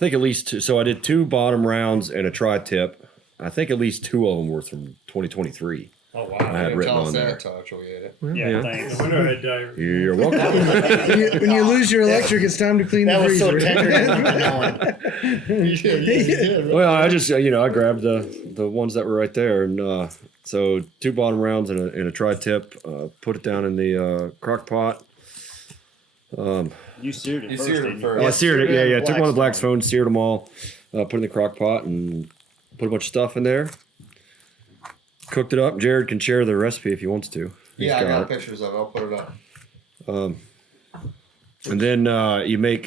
at least 2. So I did 2 bottom rounds and a tri-tip. I think at least 2 of them were from 2023. Oh wow! I had You didn't written tell us on that there. until after we ate it. Yeah, Yeah. thanks. I wonder if I died. You're welcome. When you lose your electric, it's time to clean That the was so freezer. tender. Well, I just I grabbed the ones that were right there, and so 2 bottom rounds and a tri-tip. Put it down in the crock pot. You seared it You first, seared it didn't you? first. Yeah, seared it. Yeah. Took one of the black Blackstone. stones, seared them all, put it in the crock pot, and put a bunch of stuff in there. Cooked it up. Jared can share the recipe if he wants to. He's Yeah, I got it. pictures of it. I'll put it up. And then you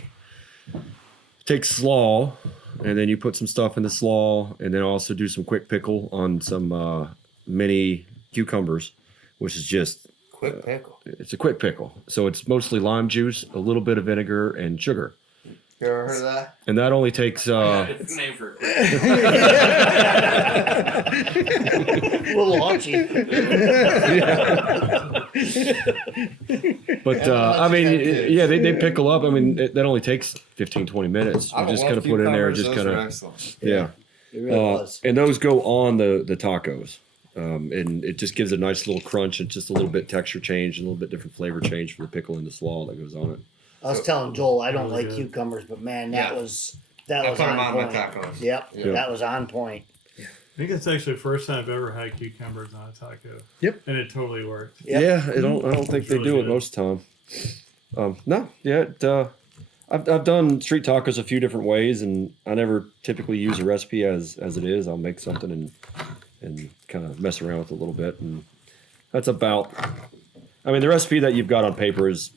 take slaw, and then you put some stuff in the slaw, and then also do some quick pickle on some mini cucumbers, which is just Quick pickle. it's a quick pickle. So it's mostly lime juice, a little bit of vinegar, and sugar. You ever heard of that? And that only takes It's name for it. A little launchy. But I mean, yeah, they pickle up. I mean, that only takes 15-20 minutes. I You don't just love kind of put it in there, cucumbers, just those kind were of excellent. yeah. It really was. And those go on the tacos, and it just gives a nice little crunch and just a little bit texture change, and a little bit different flavor change for the pickle and the slaw that goes on it. I was telling Joel I don't Really like good. cucumbers, but man, that Yeah. was That I was put them on on my point. tacos. Yep, Yeah. that was on point. I think it's actually the first time I've ever had cucumbers on a taco. Yep. And it totally worked. Yep. Yeah, I don't think It's they really do it good. most of the time. No, yeah, I've done street tacos a few different ways, and I never typically use a recipe as it is. I'll make something and kind of mess around with it a little bit, and that's about. I mean, the recipe that you've got on paper is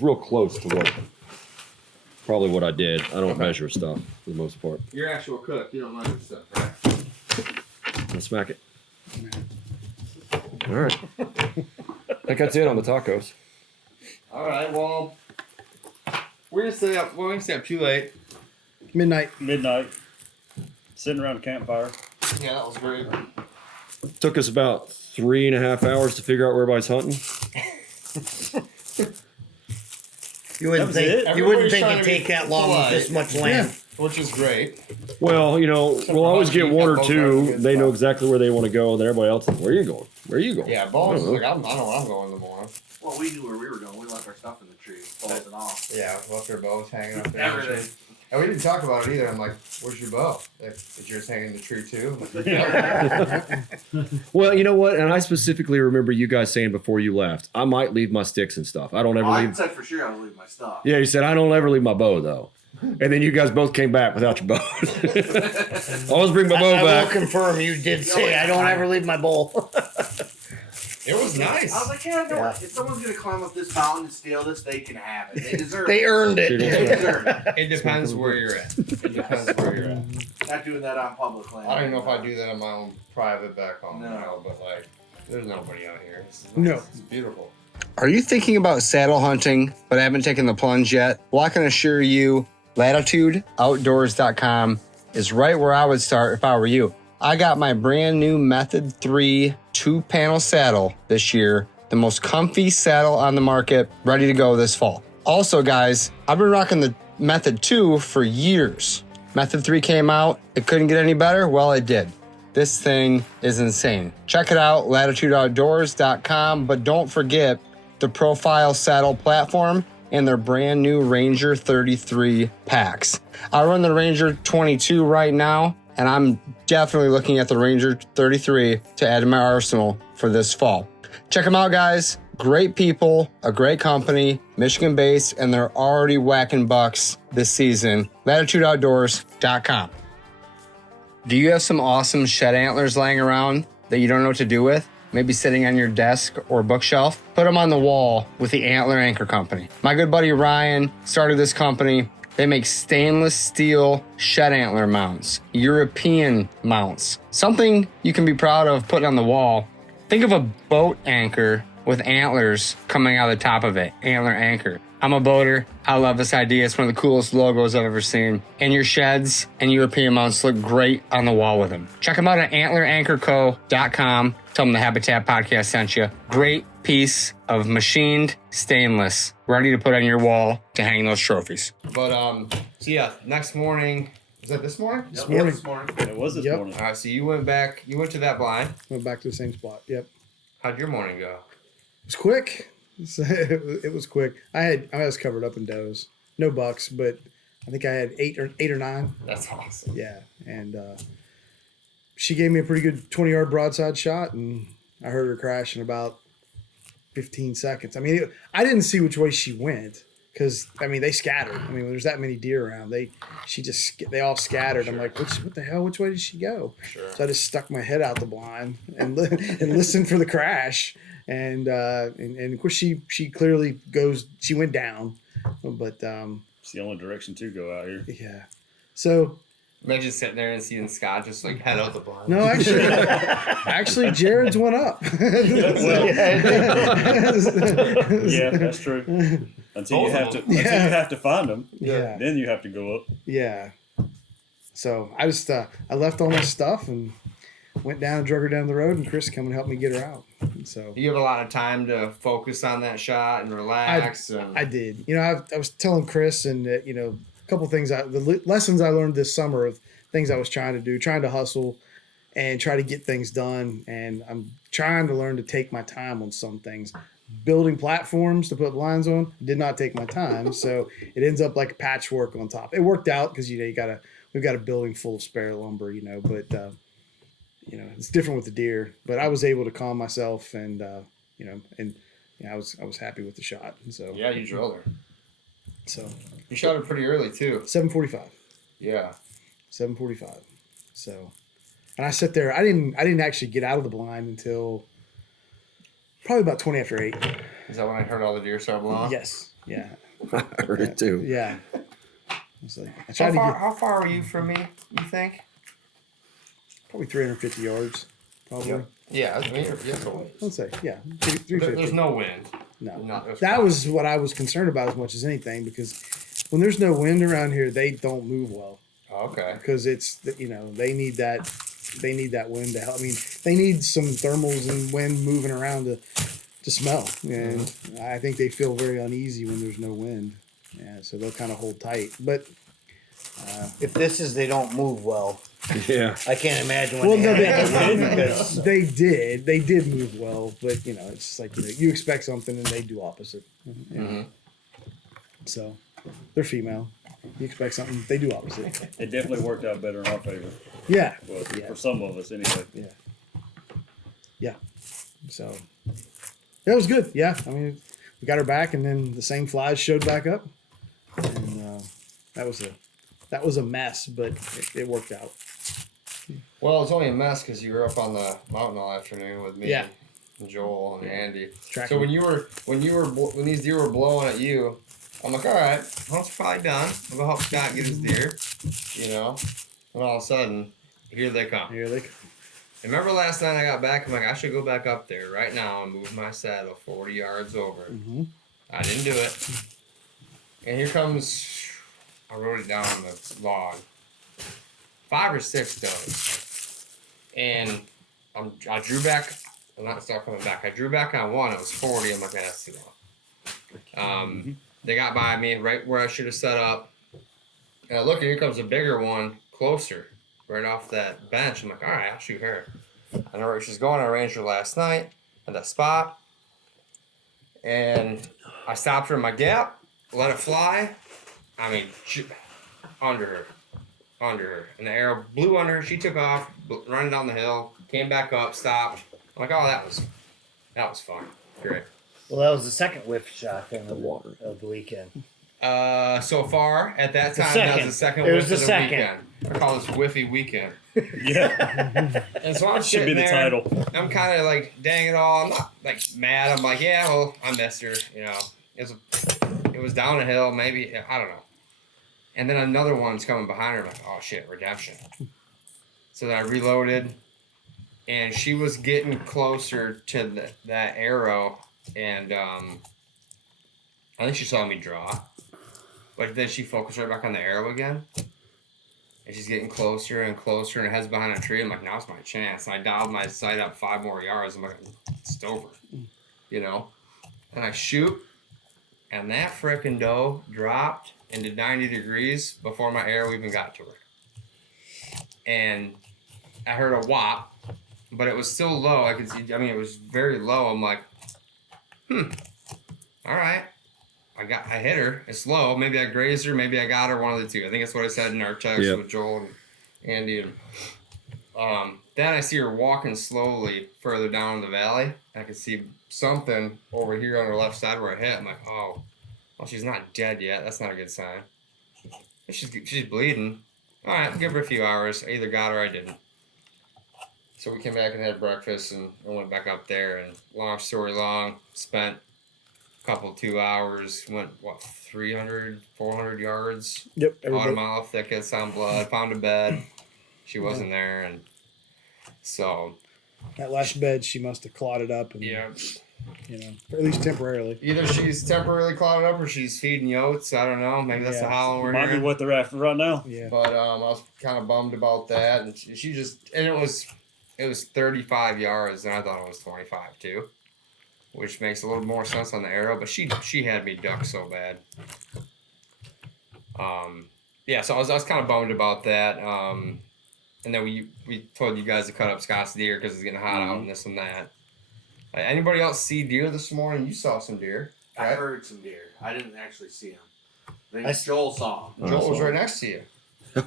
real close to probably what I did. I don't measure stuff for the most part. You're actual cook. You don't measure stuff, right? I'll smack it. All right. I think that's it on the tacos. All right. Well, we're gonna stay up. Well, we can stay up too late. Midnight. Sitting around a campfire. Yeah, that was great. Took us about 3.5 hours to figure out where everybody's hunting. You wouldn't That was it? think you wouldn't Everybody's think trying it'd to be take that long with this much land. Which is great. Well, we'll always get one or Both two. are good They know spots. exactly where they want to go, and then everybody else is, where are you going? Where are you going? Yeah, Bones is like, I know where I'm going in the morning. Well, we knew where we were going. We left our stuff in the tree, balls and all. Yeah, left our bows hanging up there. Everything. And we didn't talk about it either. I'm like, where's your bow? Like, is yours hanging in the tree too? I'm like, yeah. Well, you know what? And I specifically remember you guys saying before you left, I might leave my sticks and stuff. I don't ever I leave. said for sure I would leave my stuff. Yeah, you said, I don't ever leave my bow, though. And then you guys both came back without your bow. Always bring my bow I will back. confirm you did say I don't ever leave my bowl. It was nice. I was like, yeah, no. Yeah. If someone's gonna climb up this mountain and steal this, they can have it. They deserve They it. earned it. They deserve it. It depends where you're at. It depends where you're at. Not doing that on public land. I don't even know if I do that on my own private back home. No. But like, there's nobody out here. It's nice. No. It's beautiful. Are you thinking about saddle hunting but haven't taken the plunge yet? Well, I can assure you, latitudeoutdoors.com is right where I would start if I were you. I got my brand new Method 3 2-panel saddle this year, the most comfy saddle on the market, ready to go this fall. Also, guys, I've been rocking the Method 2 for years. Method 3 came out, it couldn't get any better? Well, it did. This thing is insane. Check it out, latitudeoutdoors.com, but don't forget the Profile Saddle platform and their brand new Ranger 33 packs. I run the Ranger 22 right now, and I'm definitely looking at the Ranger 33 to add to my arsenal for this fall. Check them out, guys. Great people, a great company, Michigan-based, and they're already whacking bucks this season. latitudeoutdoors.com. Do you have some awesome shed antlers laying around that you don't know what to do with? Maybe sitting on your desk or bookshelf? Put them on the wall with the Antler Anchor Company. My good buddy Ryan started this company. They make stainless steel shed antler mounts, European mounts, something you can be proud of putting on the wall. Think of a boat anchor with antlers coming out of the top of it, Antler Anchor. I'm a boater. I love this idea. It's one of the coolest logos I've ever seen. And your sheds and European mounts look great on the wall with them. Check them out at antleranchorco.com. Tell them the Habitat Podcast sent you. Great piece of machined stainless ready to put on your wall to hang those trophies. But, so yeah, next morning, was that this morning? This morning. This morning. It was this Yep. morning. All right, so you went to that blind. Went back to the same spot. Yep. How'd your morning go? It was quick. It was quick. I was covered up in does. No bucks, but I think I had eight or nine. That's awesome. Yeah, and she gave me a pretty good 20-yard broadside shot, and I heard her crash in about 15 seconds. I mean, I didn't see which way she went because they scattered. I mean, when there's that many deer around, they all scattered. I'm like, what the hell? Which way did she go? Sure. So I just stuck my head out the blind and listened for the crash. And of course she clearly goes. She went down, but It's the only direction to go out here. yeah. So Imagine sitting there and seeing Scott just like head out the blind. no, actually, Jared's went up. Yeah, that's true. Until you have to find them. Yeah. Then you have to go up. Yeah. So I just I left all my stuff and went down and drug her down the road, and Chris come and helped me get her out. And so You have a lot of time to focus on that shot and relax. I did. I was telling Chris and a couple things. The lessons I learned this summer of things I was trying to do, trying to hustle and try to get things done. And I'm trying to learn to take my time on some things. building platforms to put blinds on. Did not take my time, so it ends up like patchwork on top. It worked out because we've got a building full of spare lumber, but it's different with the deer. But I was able to calm myself, and I was happy with the shot. So Yeah, you drilled her. So You shot her pretty early too. 7:45. Yeah. 7:45. So, and I sat there. I didn't actually get out of the blind until probably about 20 after 8. Is that when I heard all the deer start blowing? Yes. Yeah. I heard it too. Yeah. It's like, I tried How far were you from me, you think? probably 350 yards. Probably. Yeah, I mean, you're cool. Let's say, yeah. 350. There's no wind. No. That was what I was concerned about as much as anything, because when there's no wind around here, they don't move well. Okay. Because it's, they need that wind to help. I mean, they need some thermals and wind moving around to smell. And I think they feel very uneasy when there's no wind. Yeah, so they'll kind of hold tight. But If this is they don't move well, Yeah. I can't imagine what well, no, they they did move well, but it's just like you expect something and they do opposite. So they're female. You expect something, they do opposite. It definitely worked out better in our favor. Yeah. Well, Yeah. for some of us anyway. Yeah. So that was good. Yeah. I mean, we got her back, and then the same flies showed back up, and that was a mess, but it worked out. Well, it's only a mess because you were up on the mountain all afternoon with me, Yeah. and Joel and Andy. Tracking. So when these deer were blowing at you, I'm like, all right, hunt's probably done. I'll go help Scott get his deer, And all of a sudden, here they come. Here they come. Remember last night I got back? I'm like, I should go back up there right now and move my saddle 40 yards over. Mm-hmm. I didn't do it. And here comes, I wrote it down on the log, 5 or 6 does. And I drew back. I'm not still coming back. I drew back on one. It was 40. I'm like, that's too long. They got by me right where I should have set up. And I look, and here comes a bigger one closer, right off that bench. I'm like, all right, I'll shoot her. I know where she's going. I arranged her last night at that spot. And I stopped her in my gap, let it fly. I mean, under her. And the arrow blew under her. She took off, running down the hill, came back up, stopped. I'm like, oh, that was fun. Great. Well, that was the second whiff shot of the weekend. So far at that time, that was the second It was whiff the of the second. weekend. I call this Whiffy Weekend. Yeah. And so I'm Should be sitting the there. title. I'm kind of like, dang it all. I'm not like mad. I'm like, yeah, well, I missed her. It was down a hill, maybe. I don't know. And then another one's coming behind her. I'm like, oh shit, redemption. So then I reloaded, and she was getting closer to that arrow, and I think she saw me draw. But then she focused right back on the arrow again. And she's getting closer and closer, and her head's behind a tree. I'm like, now's my chance. And I dialed my sight up 5 more yards. I'm like, it's over. And I shoot, and that frickin' doe dropped into 90 degrees before my arrow even got to her. And I heard a whop, but it was still low. I could see, it was very low. I'm like, all right. I hit her. It's low. Maybe I grazed her. Maybe I got her. One of the two. I think that's what I said in our text with Joel and Andy. And then I see her walking slowly further down the valley. I can see something over here on her left side where I hit. I'm like, oh, well, she's not dead yet. That's not a good sign. She's bleeding. All right, I'll give her a few hours. I either got her or I didn't. So we came back and had breakfast, and I went back up there. And long story long, spent couple 2 hours, went 300 400 yards. Yep. Bought a mile of thickets on blood, found a bed. She wasn't there, and so that last bed she must have clotted up, and or at least temporarily. Either she's temporarily clotted up or she's feeding yotes. I don't know. Maybe that's the howling we're Might be hearing. what they're after right now. Yeah. But I was kind of bummed about that, and she just, and it was 35 yards, and I thought it was 25 too. Which makes a little more sense on the arrow, but she had me ducked so bad. So I was kind of bummed about that. And then we told you guys to cut up Scott's deer because it's getting hot out and this and that. Anybody else see deer this morning? You saw some deer. I Right? heard some deer. I didn't actually see them. I I think Joel saw them. Joel was right next to you.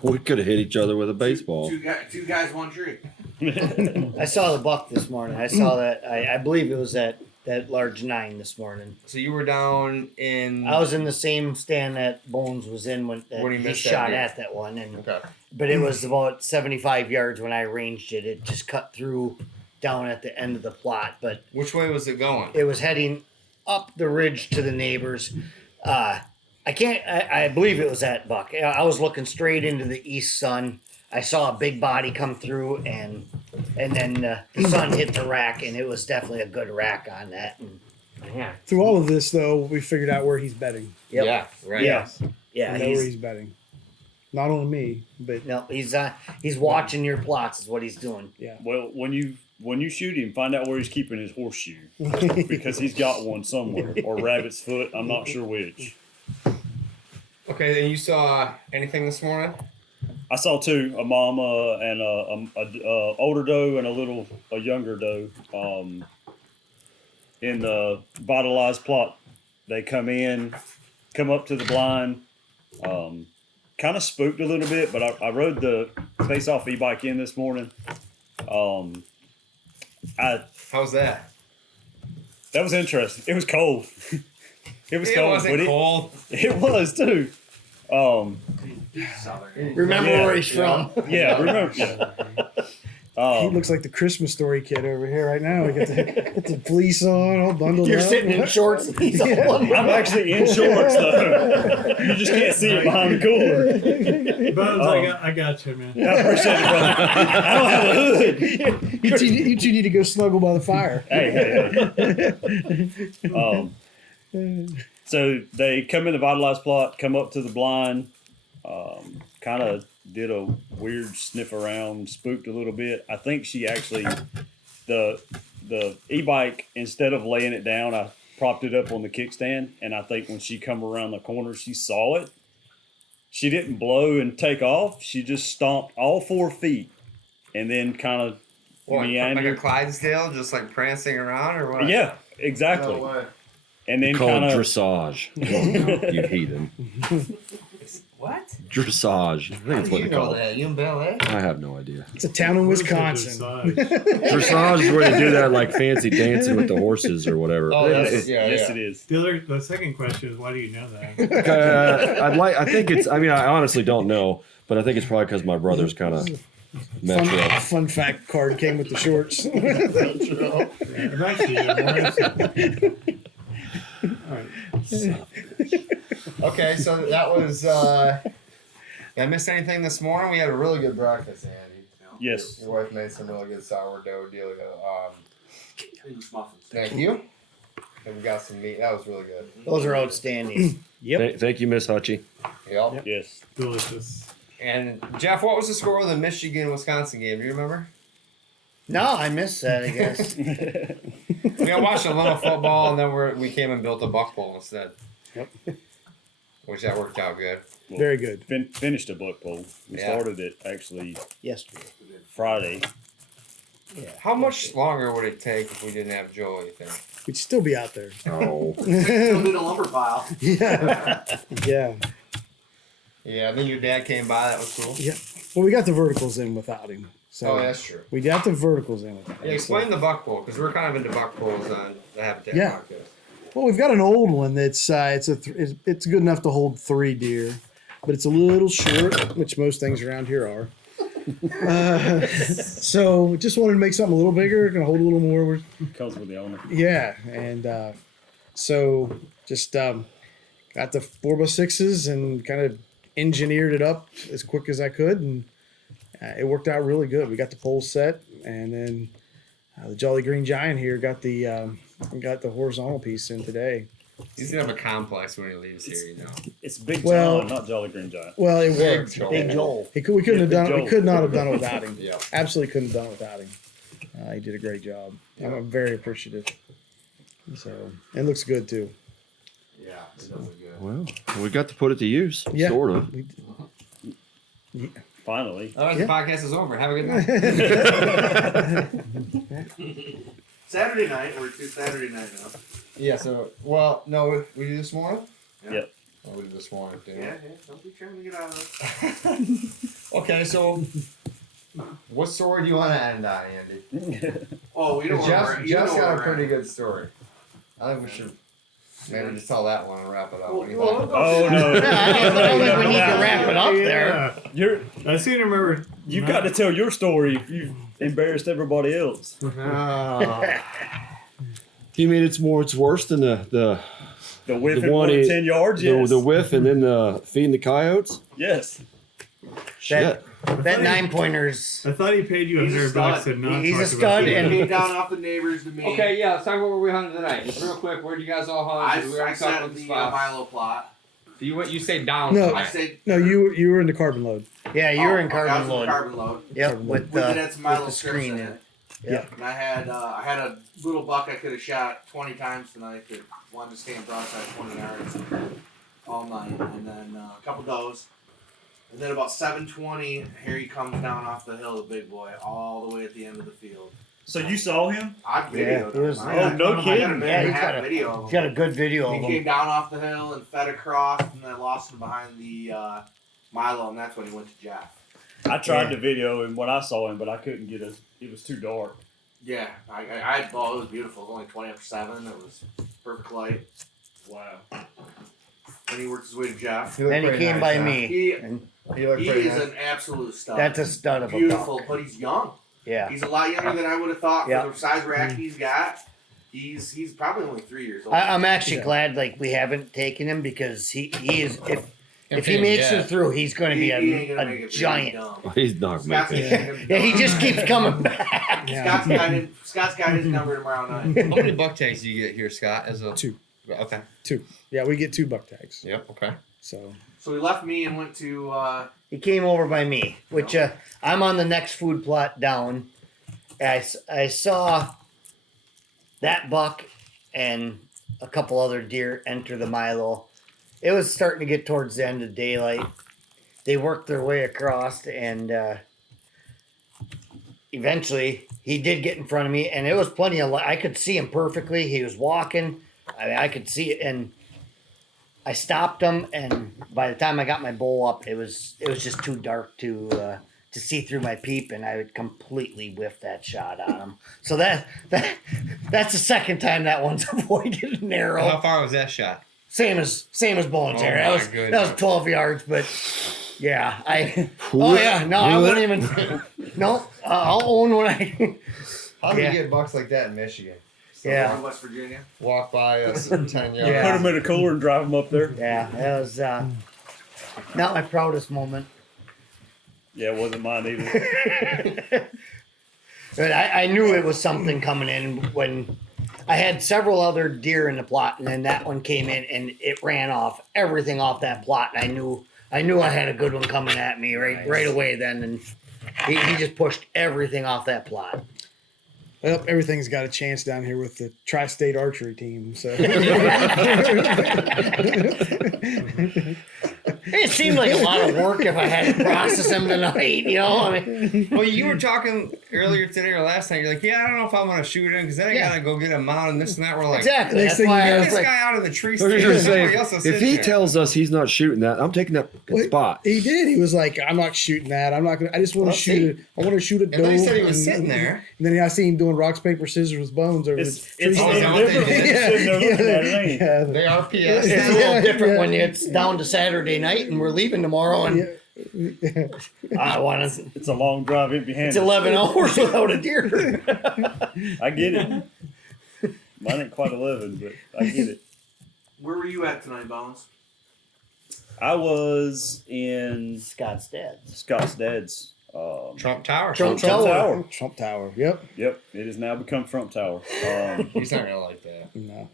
We could have hit each other with a baseball. Two guys, one tree. I saw the buck this morning. I saw that. I believe it was that large 9 this morning. So you were down in. I was in the same stand that Bones was in when When he he missed that shot deer. at that one, and Okay. but it was about 75 yards when I ranged it. It just cut through down at the end of the plot, but Which way was it going? it was heading up the ridge to the neighbors. I believe it was that buck. I was looking straight into the east sun. I saw a big body come through, and then the sun hit the rack, and it was definitely a good rack on that. And, Yeah. Through all of this, though, we figured out where he's betting. yep. Yeah. Right. Yeah, We know where he's betting. Not on me, but no, he's watching your plots is what he's doing. yeah. Well, when you shoot him, find out where he's keeping his horseshoe because he's got one somewhere, or rabbit's foot. I'm not sure which. Okay. Then you saw anything this morning? I saw 2, a mama and a older doe and a younger doe. In the vitalized plot, they come up to the blind. Kind of spooked a little bit, but I rode the face-off e-bike in this morning. How's that? That was interesting. It was cold. It was cold. wasn't but cold. It was too. Remember Yeah, where he's from. Yeah, remember. Yeah. He looks like the Christmas story kid over here right now. We got the fleece on, all bundled You're up. sitting in shorts. And he's all I'm actually in shorts though. You just can't see it behind the cooler. Bones, I got you, man. I appreciate it, brother. I don't have a hood. You two need to go snuggle by the fire. Hey. So they come in the vitalized plot, come up to the blind, kind of did a weird sniff around, spooked a little bit. I think she actually, the e-bike, instead of laying it down, I propped it up on the kickstand, and I think when she come around the corner, she saw it. She didn't blow and take off. She just stomped all 4 feet, and then kind of What, like a meandered. Clydesdale, just like prancing around, or what? Yeah, exactly. No way. And then Called kind of dressage. You heathen. What? Dressage. I think that's what you they know call it. that? You in ballet? I have no idea. It's a town in Wisconsin. Dressage is where they do that like fancy dancing with the horses or whatever. Oh, that's, yes, it is. The second question is, why do you know that? I think it's. I mean, I honestly don't know, but I think it's probably because my brother's kind of metro. Fun fact card came with the shorts. I'm actually more interested. All right. Okay, so that was. Did I miss anything this morning? We had a really good breakfast, Andy. Yes. Your wife made some really good sourdough deal. Thank you. And we got some meat. That was really good. Those are outstanding. Yep. Thank you, Miss Hutchie. Yep. Yes. Delicious. And Jeff, what was the score of the Michigan-Wisconsin game? Do you remember? No, I missed that, I guess. I watched a little football, and then we came and built a buck bowl instead. Yep. Which that worked out good. Very good. Finished a buck pole. We Yeah. started it actually Yesterday. Friday. Yeah. How much longer would it take if we didn't have Joel, you think? We'd still be out there. Oh. Still need a lumber pile. Yeah. Yeah. Yeah, then your dad came by. That was cool. Yeah. Well, we got the verticals in without him. So Oh, that's true. we got the verticals in without him. Yeah, explain the buck bowl, because we're kind of into buck bowls on the Habitat Yeah. podcast. Well, we've got an old one that's it's good enough to hold 3 deer, but it's a little short, which most things around here are. So just wanted to make something a little bigger, gonna hold a little more. Comes with the owner. Yeah, and so just got the 4x6s and kind of engineered it up as quick as I could, and it worked out really good. We got the pole set, and then the Jolly Green Giant here got the horizontal piece in today. He's gonna have a complex when he leaves here, you know. It's Big Well- John, not Jolly Green Giant. Well, it Big worked. Joel. Big Joel. We couldn't have Yeah, done Big it. We Joel. could not have done it without him. Yeah. Absolutely couldn't have done it without him. He did a great job. I'm very appreciative. So it looks good too. Yeah, it does look good. Well, we got to put it to use, Yeah. sort of. Finally. All right, Yeah. the podcast is over. Have a good night. Saturday night. We're to Saturday night now. Yeah. So no, we do this morning. Yep. Oh, we did this morning. Damn. Yeah. Don't be trying to get out of it. Okay, so what story do you want to end on, Andy? Oh, we don't. Jeff's got a pretty good story. I think we should maybe just tell that one and wrap it up. What do you think? Oh no! I don't think we need to wrap it up there. I seem to remember. You got to tell your story. You embarrassed everybody else. You mean it's worse than the whiff the at one 10 yards. Yes. the whiff and then the feeding the coyotes. Yes. Shit. That 9-pointers. I thought he paid you He's a $100 stud. and not He's a talk stud about and- it. Came down off the neighbors to me. Okay, yeah, let's talk about where we hunted tonight. Just real quick, where did you guys all hunt? We I already sat talked in about the the spots. Milo plot. So you say down. No. I said. No, you were in the carbon load. Yeah, you were in I carbon was in load. Carbon load. Yep, with We did the had some Milo with the strips screen in in it. it. Yeah. And I had a little buck I could have shot 20 times tonight that wanted to stand broadside 20 yards all night, and then a couple does. And then about 7:20, here he comes down off the hill, the big boy, all the way at the end of the field. So you saw him? I videoed it was- him. Oh, no I got a kidding. minute Yeah, and a he's half got a- video of He's him. got a good video He of came him. down off the hill and fed across, and I lost him behind the Milo, and that's when he went to Jeff. I tried to video him when I saw him, but I couldn't get it. It was too dark. Yeah, it was beautiful. It was only 20 after 7. It was perfect light. Wow. And he worked his way to Jeff. Then he came by me. He, And He looked he pretty is nice. an absolute stud. that's a stud of a beautiful, buck. but he's young. Yeah. He's a lot younger than I would have thought Yeah. for the size rack he's got. He's probably only 3 years old. I'm actually glad we haven't taken him because he is if he Okay, makes yeah. it through, he's going to be He ain't gonna make a it giant. dumb. He's not Scott's making gonna it. get him Yeah, he done. just keeps coming back. Yeah. Scott's got his number tomorrow night. How many buck tags do you get here, Scott? As a 2. Okay. 2. Yeah, we get 2 buck tags. Yep. Okay. So So he left me and went to. He came over by me, which I'm on the next food plot down. I saw that buck and a couple other deer enter the Milo. It was starting to get towards the end of daylight. They worked their way across, and eventually he did get in front of me, and it was plenty of light. I could see him perfectly. He was walking. I could see it, and I stopped him. And by the time I got my bowl up, it was just too dark to see through my peep, and I would completely whiff that shot on him. So that's the second time that one's avoided an arrow. How far was that shot? Same as Bones Oh there. my That was goodness. 12 yards, but yeah, I Really? wouldn't even. No, I'll own when I. How do Yeah. you get bucks like that in Michigan? Yeah. From West Virginia. Walk by us 10 yards. Yeah. Put him in a cooler and drive him up there. Yeah, that was not my proudest moment. Yeah, it wasn't mine either. But I knew it was something coming in when I had several other deer in the plot, and then that one came in and it ran off everything off that plot. And I knew I had a good one coming at me right away then, and he just pushed everything off that plot. well, everything's got a chance down here with the tri-state archery team. So It seemed like a lot of work if I had to process them tonight, you know. I mean, Well, you were talking earlier today or last night. You're like, yeah, I don't know if I want to shoot him because then I Yeah. gotta go get a mount and this and that. We're like, exactly. Next That's thing why you I know, was this like, guy out of the tree I was stand. just gonna Somebody else will say, if sit he there. tells us he's not shooting that, I'm taking that Well, spot. he did. He was like, "I'm not shooting that. I'm not gonna. I just want Well, to shoot it. I want to shoot a And doe." then he said he was and- sitting there. And then I see him doing rocks, paper, scissors with Bones over It's the tree. it's a Oh, is that little what they different when did? you're sitting there looking at it, ain't it? yeah. They are PS. it's a little Yeah, different yeah. when it's down to Saturday night and we're leaving tomorrow, and I want to. It's a long drive empty It's handed. 11 hours without a deer. I get it. Mine ain't quite 11, but I get it. Where were you at tonight, Bones? I was in Scott's dad. Scott's dad's. Trump Tower. Trump Trump Tower. Tower. Trump Tower. Yep. Yep, it has now become Trump Tower. He's not gonna like that. No.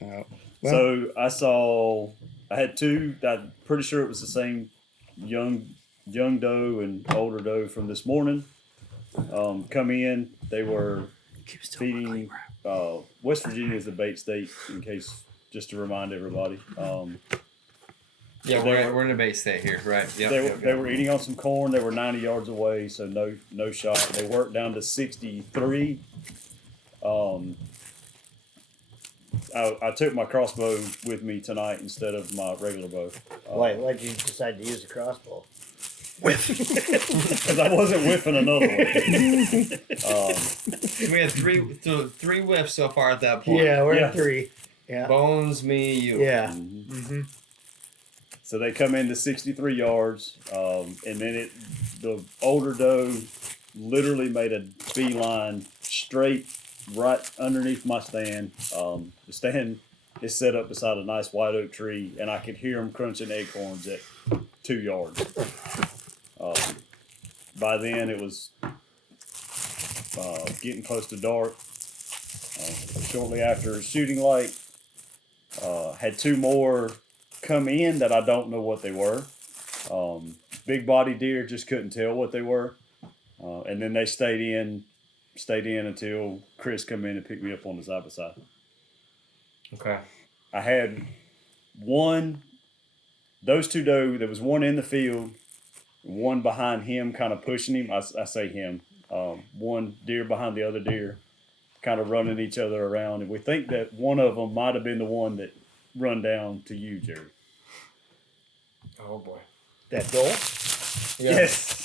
No. So I had two. I'm pretty sure it was the same young doe and older doe from this morning. Come in. They were feeding. West Virginia is the bait state, in case, just to remind everybody. Yeah, we're in a bait state here, right? Yep, They were eating on some corn. They were 90 yards away, so no shot. They worked down to 63. I took my crossbow with me tonight instead of my regular bow. Why'd you decide to use a crossbow? Because I wasn't whiffing another one. We had three whiffs so far at that point. Yeah, we're at 3. Yeah. Bones, me, you. Yeah. Mm-hmm. So they come into 63 yards, and then the older doe literally made a beeline straight right underneath my stand. The stand is set up beside a nice white oak tree, and I could hear them crunching acorns at 2 yards. By then, it was getting close to dark. Shortly after shooting light, had 2 more come in that I don't know what they were. Big body deer, just couldn't tell what they were. And then they stayed in until Chris come in and picked me up on the side by side. Okay. I had those 2 doe, there was one in the field, one behind him kind of pushing him. I say him. One deer behind the other deer, kind of running each other around. And we think that one of them might have been the one that run down to you, Jerry. Oh boy. That doe? Yeah. Yes.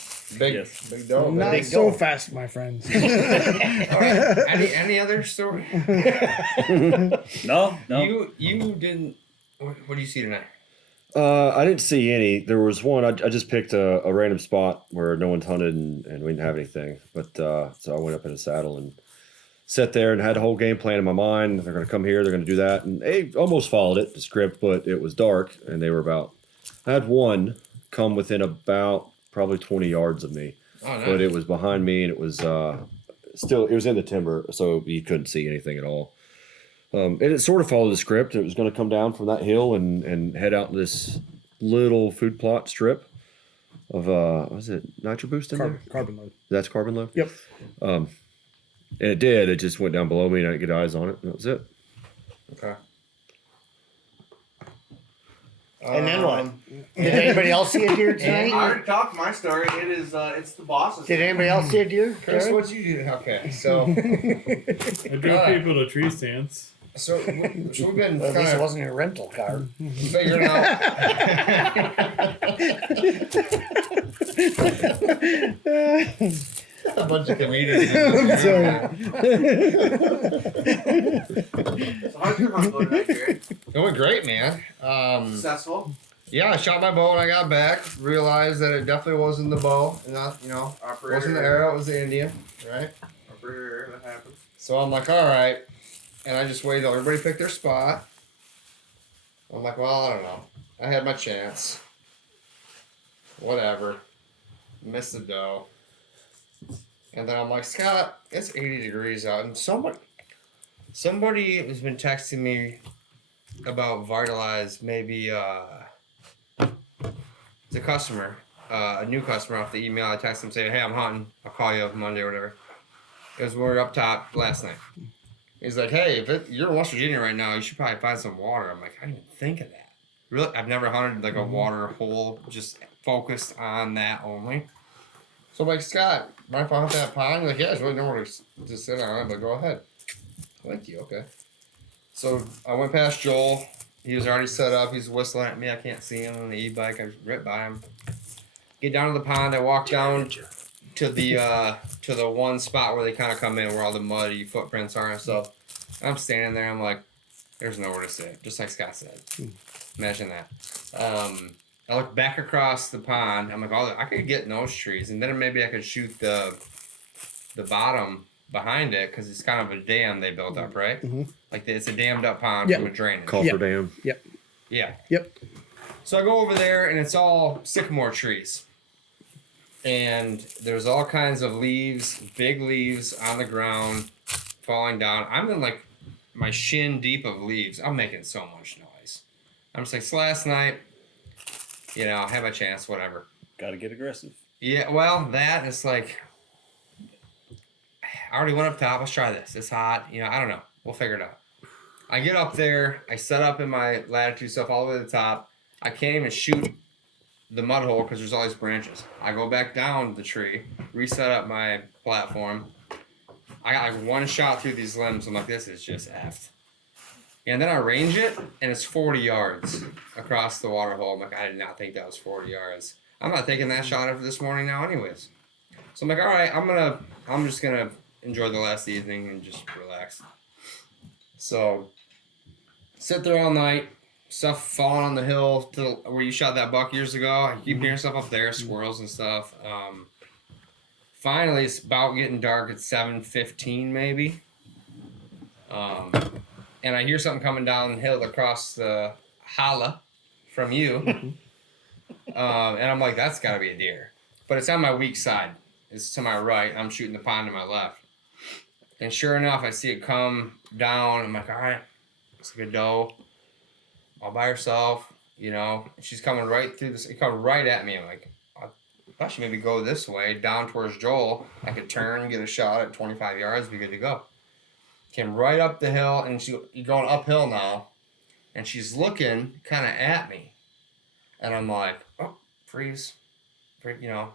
Big dog. Not Big so dog. fast, my friends. All right. Any other story? No. You didn't. What do you see tonight? I didn't see any. There was one. I just picked a random spot where no one's hunted and we didn't have anything. But so I went up in a saddle and sat there and had a whole game plan in my mind. They're going to come here. They're going to do that. And they almost followed it, the script, but it was dark and they were about. I had one come within about probably 20 yards of me, Oh, nice. but it was behind me and it was it was in the timber, so you couldn't see anything at all. And it sort of followed the script. It was going to come down from that hill and head out this little food plot strip of was it nitro boost in there? Carbon load. That's carbon load. Yep. And it did. It just went down below me and I didn't get eyes on it. And that was it. Okay. And then what? Did anybody else see a deer I tonight? already talked my story. It is it's the boss's. Did anybody else see a deer? Chris, Jared? what'd you do? Okay, so I drove people to tree stands. so we've been Well, at least kind it of wasn't a rental car. figuring out. A bunch of comedians. I'm sorry. So how's your hunt going tonight, Jerry? It went great, man. Successful. Yeah, I shot my bow when I got back. Realized that it definitely wasn't the bow, and not wasn't the arrow. It was the Indian, right? Operator, that happens. So I'm like, all right, and I just waited till everybody picked their spot. I'm like, well, I don't know. I had my chance. Whatever. Missed the doe. And then I'm like, Scott, it's 80 degrees out, and somebody has been texting me about Vitalize. Maybe it's a customer, a new customer off the email. I texted him saying, hey, I'm hunting. I'll call you Monday or whatever. It was word up top last night. He's like, hey, you're in West Virginia right now, you should probably find some water. I'm like, I didn't even think of that. Really, I've never hunted like a water hole, just focused on that only. So I'm like, Scott, mind if I hunt that pond? He's like, yeah, there's really nowhere to sit on it, but go ahead. Thank you, okay. So I went past Joel. He was already set up. He's whistling at me. I can't see him on the e-bike. I was right by him. Get down to the pond. I walk down to the one spot where they kind of come in, where all the muddy footprints are and stuff. I'm standing there. I'm like, there's nowhere to sit, just like Scott said. Imagine that. I look back across the pond. I'm like, oh, I could get in those trees, and then maybe I could shoot the bottom behind it, because it's kind of a dam they built up, right? Mm-hmm. Like it's a dammed up pond Yep. from a drainage. Coffer Dam. Yep. Yeah. Yep. So I go over there, and it's all sycamore trees. And there's all kinds of leaves, big leaves on the ground, falling down. I'm in like my shin deep of leaves. I'm making so much noise. I'm just like, so last night, I had my chance, whatever. Got to get aggressive. Yeah, well, it's like, I already went up top. Let's try this. It's hot. I don't know. We'll figure it out. I get up there. I set up in my latitude stuff all the way to the top. I can't even shoot the mud hole because there's all these branches. I go back down the tree, reset up my platform. I got like one shot through these limbs. I'm like, this is just effed. And then I range it, and it's 40 yards across the water hole. I'm like, I did not think that was 40 yards. I'm not taking that shot after this morning now anyways. So I'm like, all right, I'm just gonna enjoy the last evening and just relax. So sit there all night, stuff falling on the hill to where you shot that buck years ago. I keep hearing stuff up there, squirrels and stuff. Finally, it's about getting dark at 7:15 maybe. And I hear something coming down the hill across the holla from you. And I'm like, that's got to be a deer. But it's on my weak side. It's to my right. I'm shooting the pond to my left. And sure enough, I see it come down. I'm like, all right, it's like a doe. All by herself, you know. She's coming right through this. It comes right at me. I'm like, I should maybe go this way, down towards Joel. I could turn, get a shot at 25 yards, be good to go. Came right up the hill, and you're going uphill now, and she's looking kind of at me. And I'm like, oh, freeze. You know,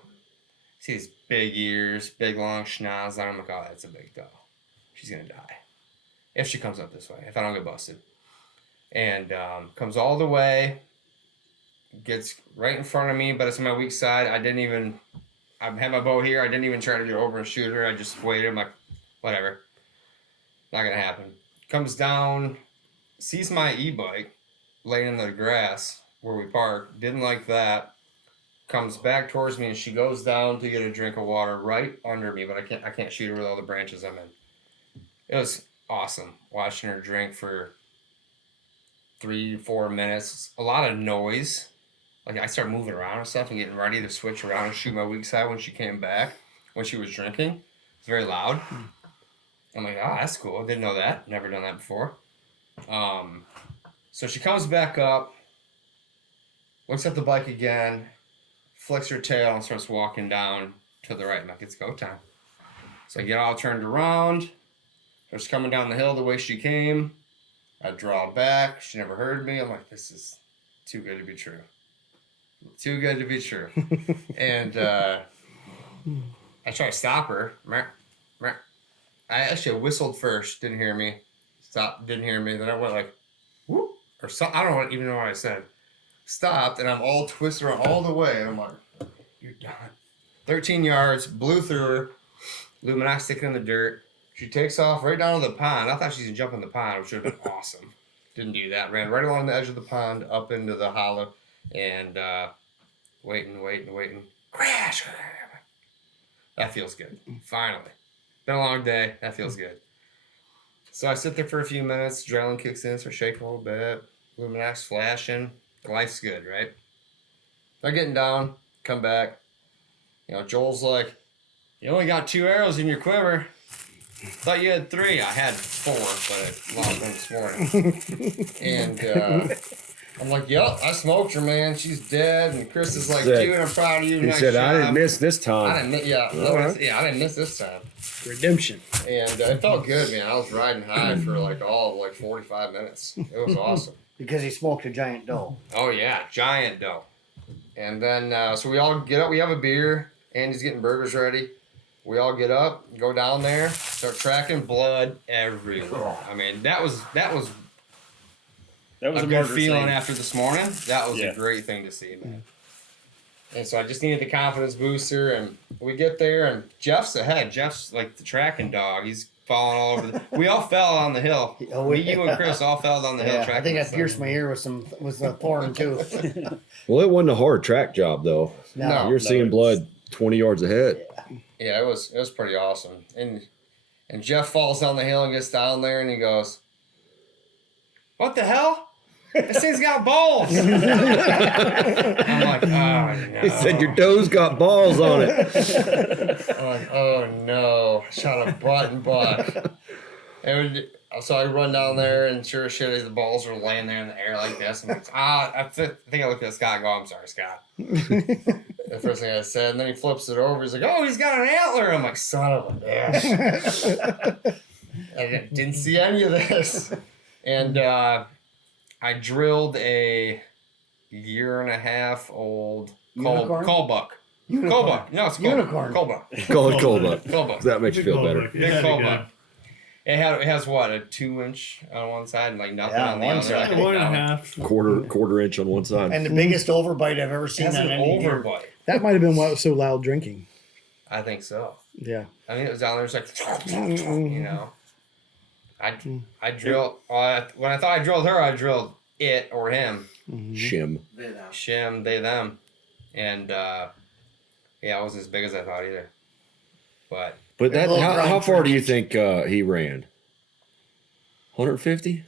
see these big ears, big long schnoz. I'm like, oh, that's a big doe. She's going to die. If she comes up this way, if I don't get busted. And comes all the way, gets right in front of me, but it's on my weak side. I had my bow here. I didn't even try to get over and shoot her. I just waited. I'm like, whatever. Not going to happen. Comes down, sees my e-bike laying in the grass where we parked. Didn't like that. Comes back towards me, and she goes down to get a drink of water right under me, but I can't shoot her with all the branches I'm in. It was awesome watching her drink for 3-4 minutes. A lot of noise. Like, I started moving around and stuff and getting ready to switch around and shoot my weak side when she came back, when she was drinking. It's very loud. I'm like, oh, that's cool. Didn't know that. Never done that before. So she comes back up, looks at the bike again, flicks her tail, and starts walking down to the right. I'm like, it's go time. So I get all turned around. She's coming down the hill the way she came. I draw back. She never heard me. I'm like, this is too good to be true. Too good to be true. And I try to stop her. I actually whistled first. Didn't hear me. Stopped. Didn't hear me. Then I went like, whoop. Or so, I don't even know what I said. Stopped, and I'm all twisted around all the way. And I'm like, you're done. 13 yards. Blew through her. Luminox sticking in the dirt. She takes off right down to the pond. I thought she was going to jump in the pond, which would have been awesome. Didn't do that. Ran right along the edge of the pond, up into the hollow, and waiting. Crash! That feels good. Finally. Been a long day. That feels good. So I sit there for a few minutes. Adrenaline kicks in, start shaking a little bit. Luminox flashing. Life's good, right? They're getting down. Come back. You know, Joel's like, you only got 2 arrows in your quiver. Thought you had 3. I had 4, but I lost one this morning. And I'm like, yep, I smoked her, man. She's dead. And Chris is like, dude, I'm proud of you. He said, I didn't miss this time. I didn't miss this time. Redemption. And it felt good, man. I was riding high for all of 45 minutes. It was awesome. Because he smoked a giant doe. Oh, yeah, giant doe. And then, so we all get up. We have a beer. Andy's getting burgers ready. We all get up, go down there, start tracking blood everywhere. I mean, that was a good feeling after this morning. That was a great thing to see, man. And so I just needed the confidence booster, and we get there, and Jeff's ahead. Jeff's like the tracking dog. He's falling all over we all fell on the hill. You and Chris all fell down the hill tracking. I think I pierced my ear with a thorn too. Well, it wasn't a hard track job though. No. You're seeing blood 20 yards ahead. Yeah, it was pretty awesome. And Jeff falls down the hill and gets down there, and he goes, "What the hell? This thing's got balls." I'm like, oh no. He said your doe's got balls on it. I'm like, oh no. Shot a button buck. So I run down there, and sure as shit, the balls are laying there in the air like this. I'm like, I think I looked at Scott and go, I'm sorry, Scott. The first thing I said, and then he flips it over. He's like, oh, he's got an antler. I'm like, son of a bitch. I didn't see any of this. And I drilled a 1.5 old Unicorn? cull buck. Unicorn. Cull buck. No, it's Unicorn. Cull buck. Call it cold up. Cull buck. That makes you feel better. Big cull buck. It has what, a 2-inch on one side and like nothing Yeah, on the one other. side. 1.5. Quarter inch on one side. And the biggest overbite I've ever It seen has on an any deer. overbite. That might have been why it was so loud drinking. I think so. Yeah. I mean, it was down there. It was like, you know. I drilled. When I thought I drilled her, I drilled it or him. Shim. Shim, they, them. And, yeah, it wasn't as big as I thought either. But But little how grind far do you trades. think he ran? 150?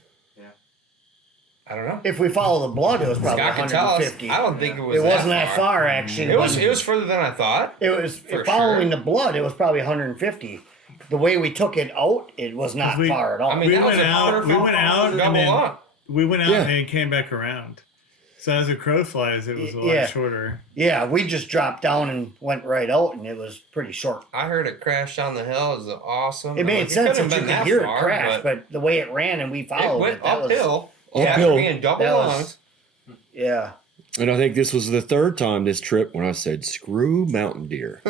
I don't know. If we follow the blood, it was probably Scott can tell us. 150. I don't think it was. It wasn't that far, actually. It was further than I thought. It was For following sure. the blood. It was probably 150. The way we took it out, it was not We- far at all. I mean, We that was went a out- quarter we went out and double then- up. We went out Yeah. and came back around. So as a crow flies, it was a lot Yeah. shorter. yeah, we just dropped down and went right out, and it was pretty short. I heard it crash down the hill. It was awesome. It made Like, sense couldn't that have you been could hear far, it crash, but the way it ran and we it followed went it, that was uphill. Uphill. After being double That was- lunged. yeah. And I think this was the third time this trip when I said, screw mountain deer.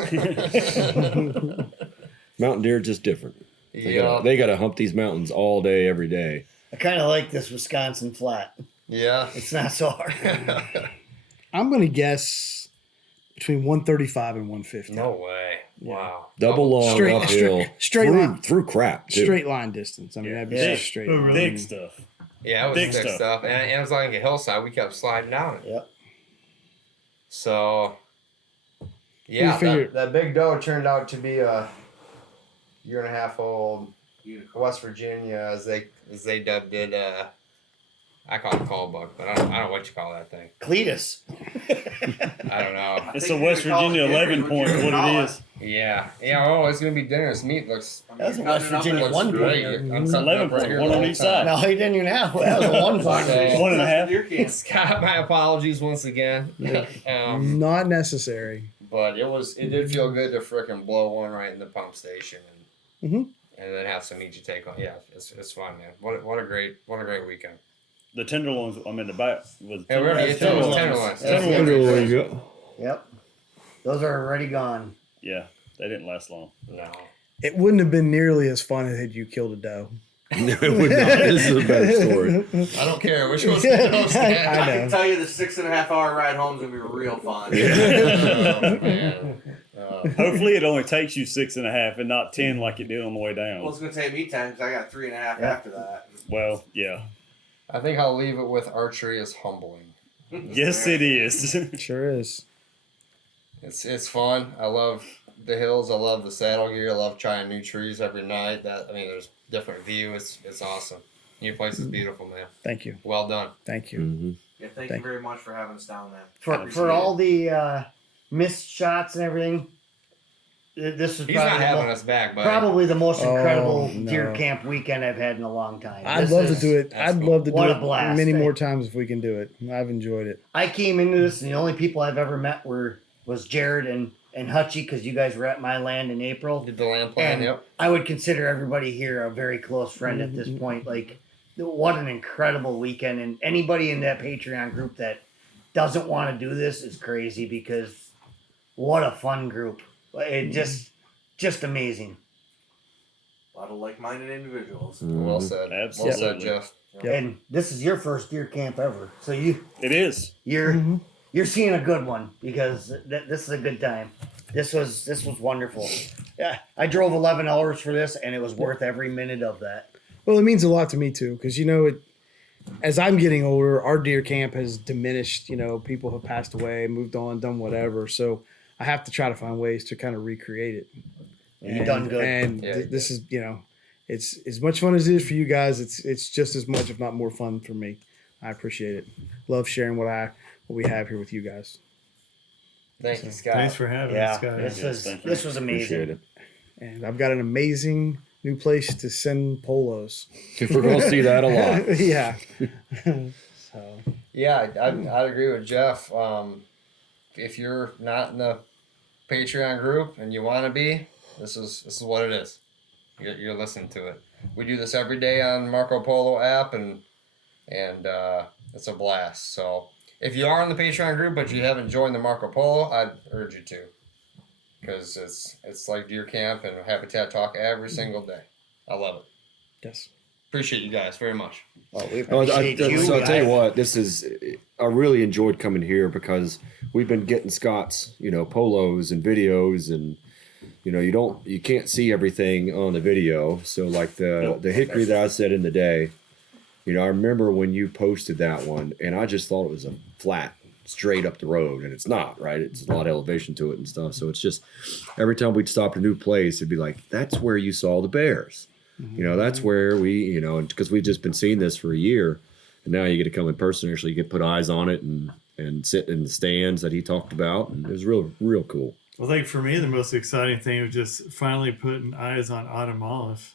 Mountain deer are just different. Yeah. They got to hump these mountains all day, every day. I kind of like this Wisconsin flat. Yeah. It's not so hard. I'm going to guess between 135 and 150. No way. Wow. Double long Straight- uphill. straight line. through crap. Too. Straight line distance. I mean, that'd be Yeah. just straight Oh, line. really? Big stuff. Yeah, it was Big thick stuff. stuff. And it was like a hillside. We kept sliding down it. Yep. So, yeah, We figured- that big doe turned out to be a 1.5 old West Virginia, as they dubbed it. I call it call buck, but I don't know what you call that thing. Cletus. I don't know. It's a West Virginia 11 point. What it is? Yeah. Oh, it's gonna be dinner. This meat looks That's a West Virginia looks one great. point. I'm It's cutting 11 up right point, here one the on whole each time. side. No, he didn't even have. That was a one point. Okay. 1.5. Scott, my apologies once again. Not necessary. But it did feel good to frickin' blow one right in the pump station and then have some meat you take on. Yeah, it's fun, man. What a great weekend. The tenderloins, I'm in the back. Was Yeah, we already ate those tenderloins. There you go. Yep. Those are already gone. Yeah, they didn't last long. No. It wouldn't have been nearly as fun had you killed a doe. No, it would not. This is a better story. I don't care which one's I those. know. I can tell you the 6.5 hour ride home is gonna be real fun. Oh, man. Hopefully, it only takes you 6.5 and not 10 like it did on the way Well, down. it's gonna take me 10 because I got 3.5 Yeah. after that. Well, yeah. I think I'll leave it with archery is humbling. Yes, it is. Sure is. It's fun. I love the hills. I love the saddle gear. I love trying new trees every night. There's different view. It's awesome. Your place is beautiful, man. Thank you. Well done. Thank you. Mm-hmm. Yeah, thank you very much for having us down there. For all the missed shots and everything, this is He's not probably, having us back, but probably the most incredible no. deer camp weekend I've had in a long time. I'd This love to is- do it. that's I'd cool. love to What do a blast, it many eh? more times if we can do it. I've enjoyed it. I came into this, and the only people I've ever met was Jared and Hutchie, because you guys were at my land in April. did the land plan. And Yep. I would consider everybody here a very close friend at this point. Like, what an incredible weekend. And anybody in that Patreon group that doesn't want to do this is crazy, because what a fun group. It just amazing. A lot of like-minded individuals. Well said. Absolutely. Well said, Jeff. Yep. And this is your first deer camp ever. So It is. you're seeing a good one, because this is a good time. This was wonderful. Yeah, I drove 11 hours for this, and it was worth every minute of that. Well, it means a lot to me too, because as I'm getting older, our deer camp has diminished. People have passed away, moved on, done whatever. So I have to try to find ways to kind of recreate it. You've done good. And Yeah, this is, it's as much fun as it is for you guys. It's just as much, if not more, fun for me. I appreciate it. Love sharing what we have here with you guys. Thank you, Scott. Thanks for having Yeah, us, guys. this was amazing. Appreciate it. And I've got an amazing new place to send polos. If we're going to see that a lot. Yeah. So Yeah, I'd agree with Jeff. If you're not in the Patreon group and you want to be, this is what it is. You're listening to it. We do this every day on Marco Polo app, and it's a blast. So if you are in the Patreon group but you haven't joined the Marco Polo, I'd urge you to, because it's like deer camp and habitat talk every single day. I love it. Yes. Appreciate you guys very much. Oh, we appreciate you. So I'll tell you what, I really enjoyed coming here because we've been getting Scott's, polos and videos, and you can't see everything on the video. So like the hickory that I said in the day, I remember when you posted that one, and I just thought it was a flat straight up the road, and it's not, right? It's a lot of elevation to it and stuff. So it's just every time we'd stop at a new place, it'd be like, that's where you saw the bears. That's where we, because we've just been seeing this for a year, and now you get to come in person, actually get put eyes on it and sit in the stands that he talked about, and it was real cool. Well, I think for me, the most exciting thing was just finally putting eyes on autumn olive.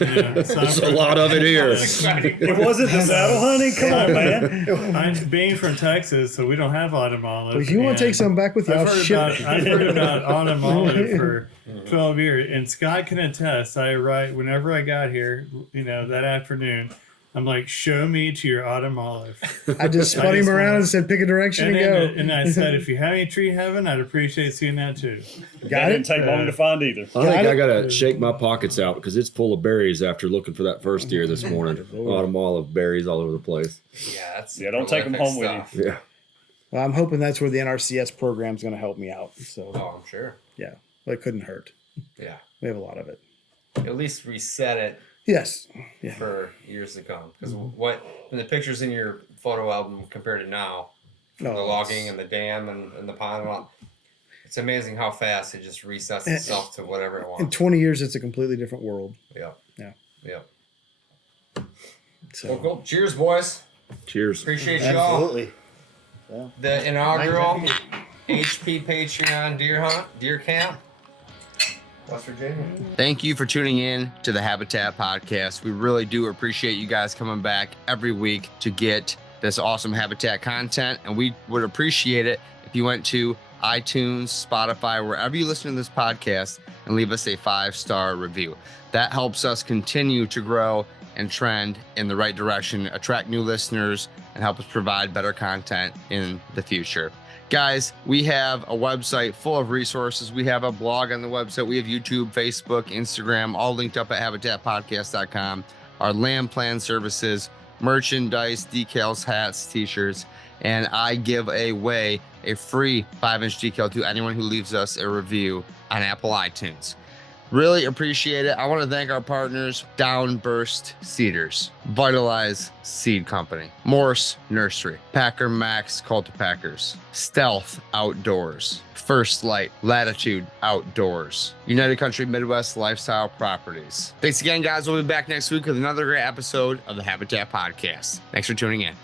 There's a lot of it here. It wasn't the saddle hunting. Come on, man. I'm being from Texas, so we don't have autumn olive. But if you want to take some back with you, I've heard about autumn olive for 12 years, and Scott can attest. Whenever I got here, that afternoon, I'm like, show me to your autumn olive. I just spun him around and said, pick a direction and go. And I said, if you have any tree heaven, I'd appreciate seeing that too. That didn't take long to find either. I think I got to shake my pockets out because it's full of berries after looking for that first deer this morning. Autumn olive berries all over the place. Yeah, don't take them home with you. Yeah. Well, I'm hoping that's where the NRCS program is going to help me out. So, I'm sure. Yeah, well, it couldn't hurt. Yeah, we have a lot of it. At least reset it. Yes. Yeah. For years to come, because when the pictures in your photo album compared to now, the logging and the dam and the pond and all, it's amazing how fast it just resets itself to whatever it wants. In 20 years, it's a completely different world. Yeah. So cool. Cheers, boys. Cheers. Appreciate you all. Absolutely. Yeah. The inaugural HP Patreon deer camp. West Virginia. Thank you for tuning in to the Habitat Podcast. We really do appreciate you guys coming back every week to get this awesome Habitat content. And we would appreciate it if you went to iTunes, Spotify, wherever you listen to this podcast, and leave us a 5-star review. That helps us continue to grow and trend in the right direction, attract new listeners, and help us provide better content in the future. Guys, we have a website full of resources. We have a blog on the website. We have YouTube, Facebook, Instagram, all linked up at habitatpodcast.com. Our land plan services, merchandise, decals, hats, t-shirts, and I give away a free 5-inch decal to anyone who leaves us a review on Apple iTunes. Really appreciate it. I want to thank our partners, Downburst Cedars, Vitalize Seed Company, Morse Nursery, Packer Max Cultipackers, Stealth Outdoors, First Light Latitude Outdoors, United Country Midwest Lifestyle Properties. Thanks again, guys. We'll be back next week with another great episode of the Habitat Podcast. Thanks for tuning in.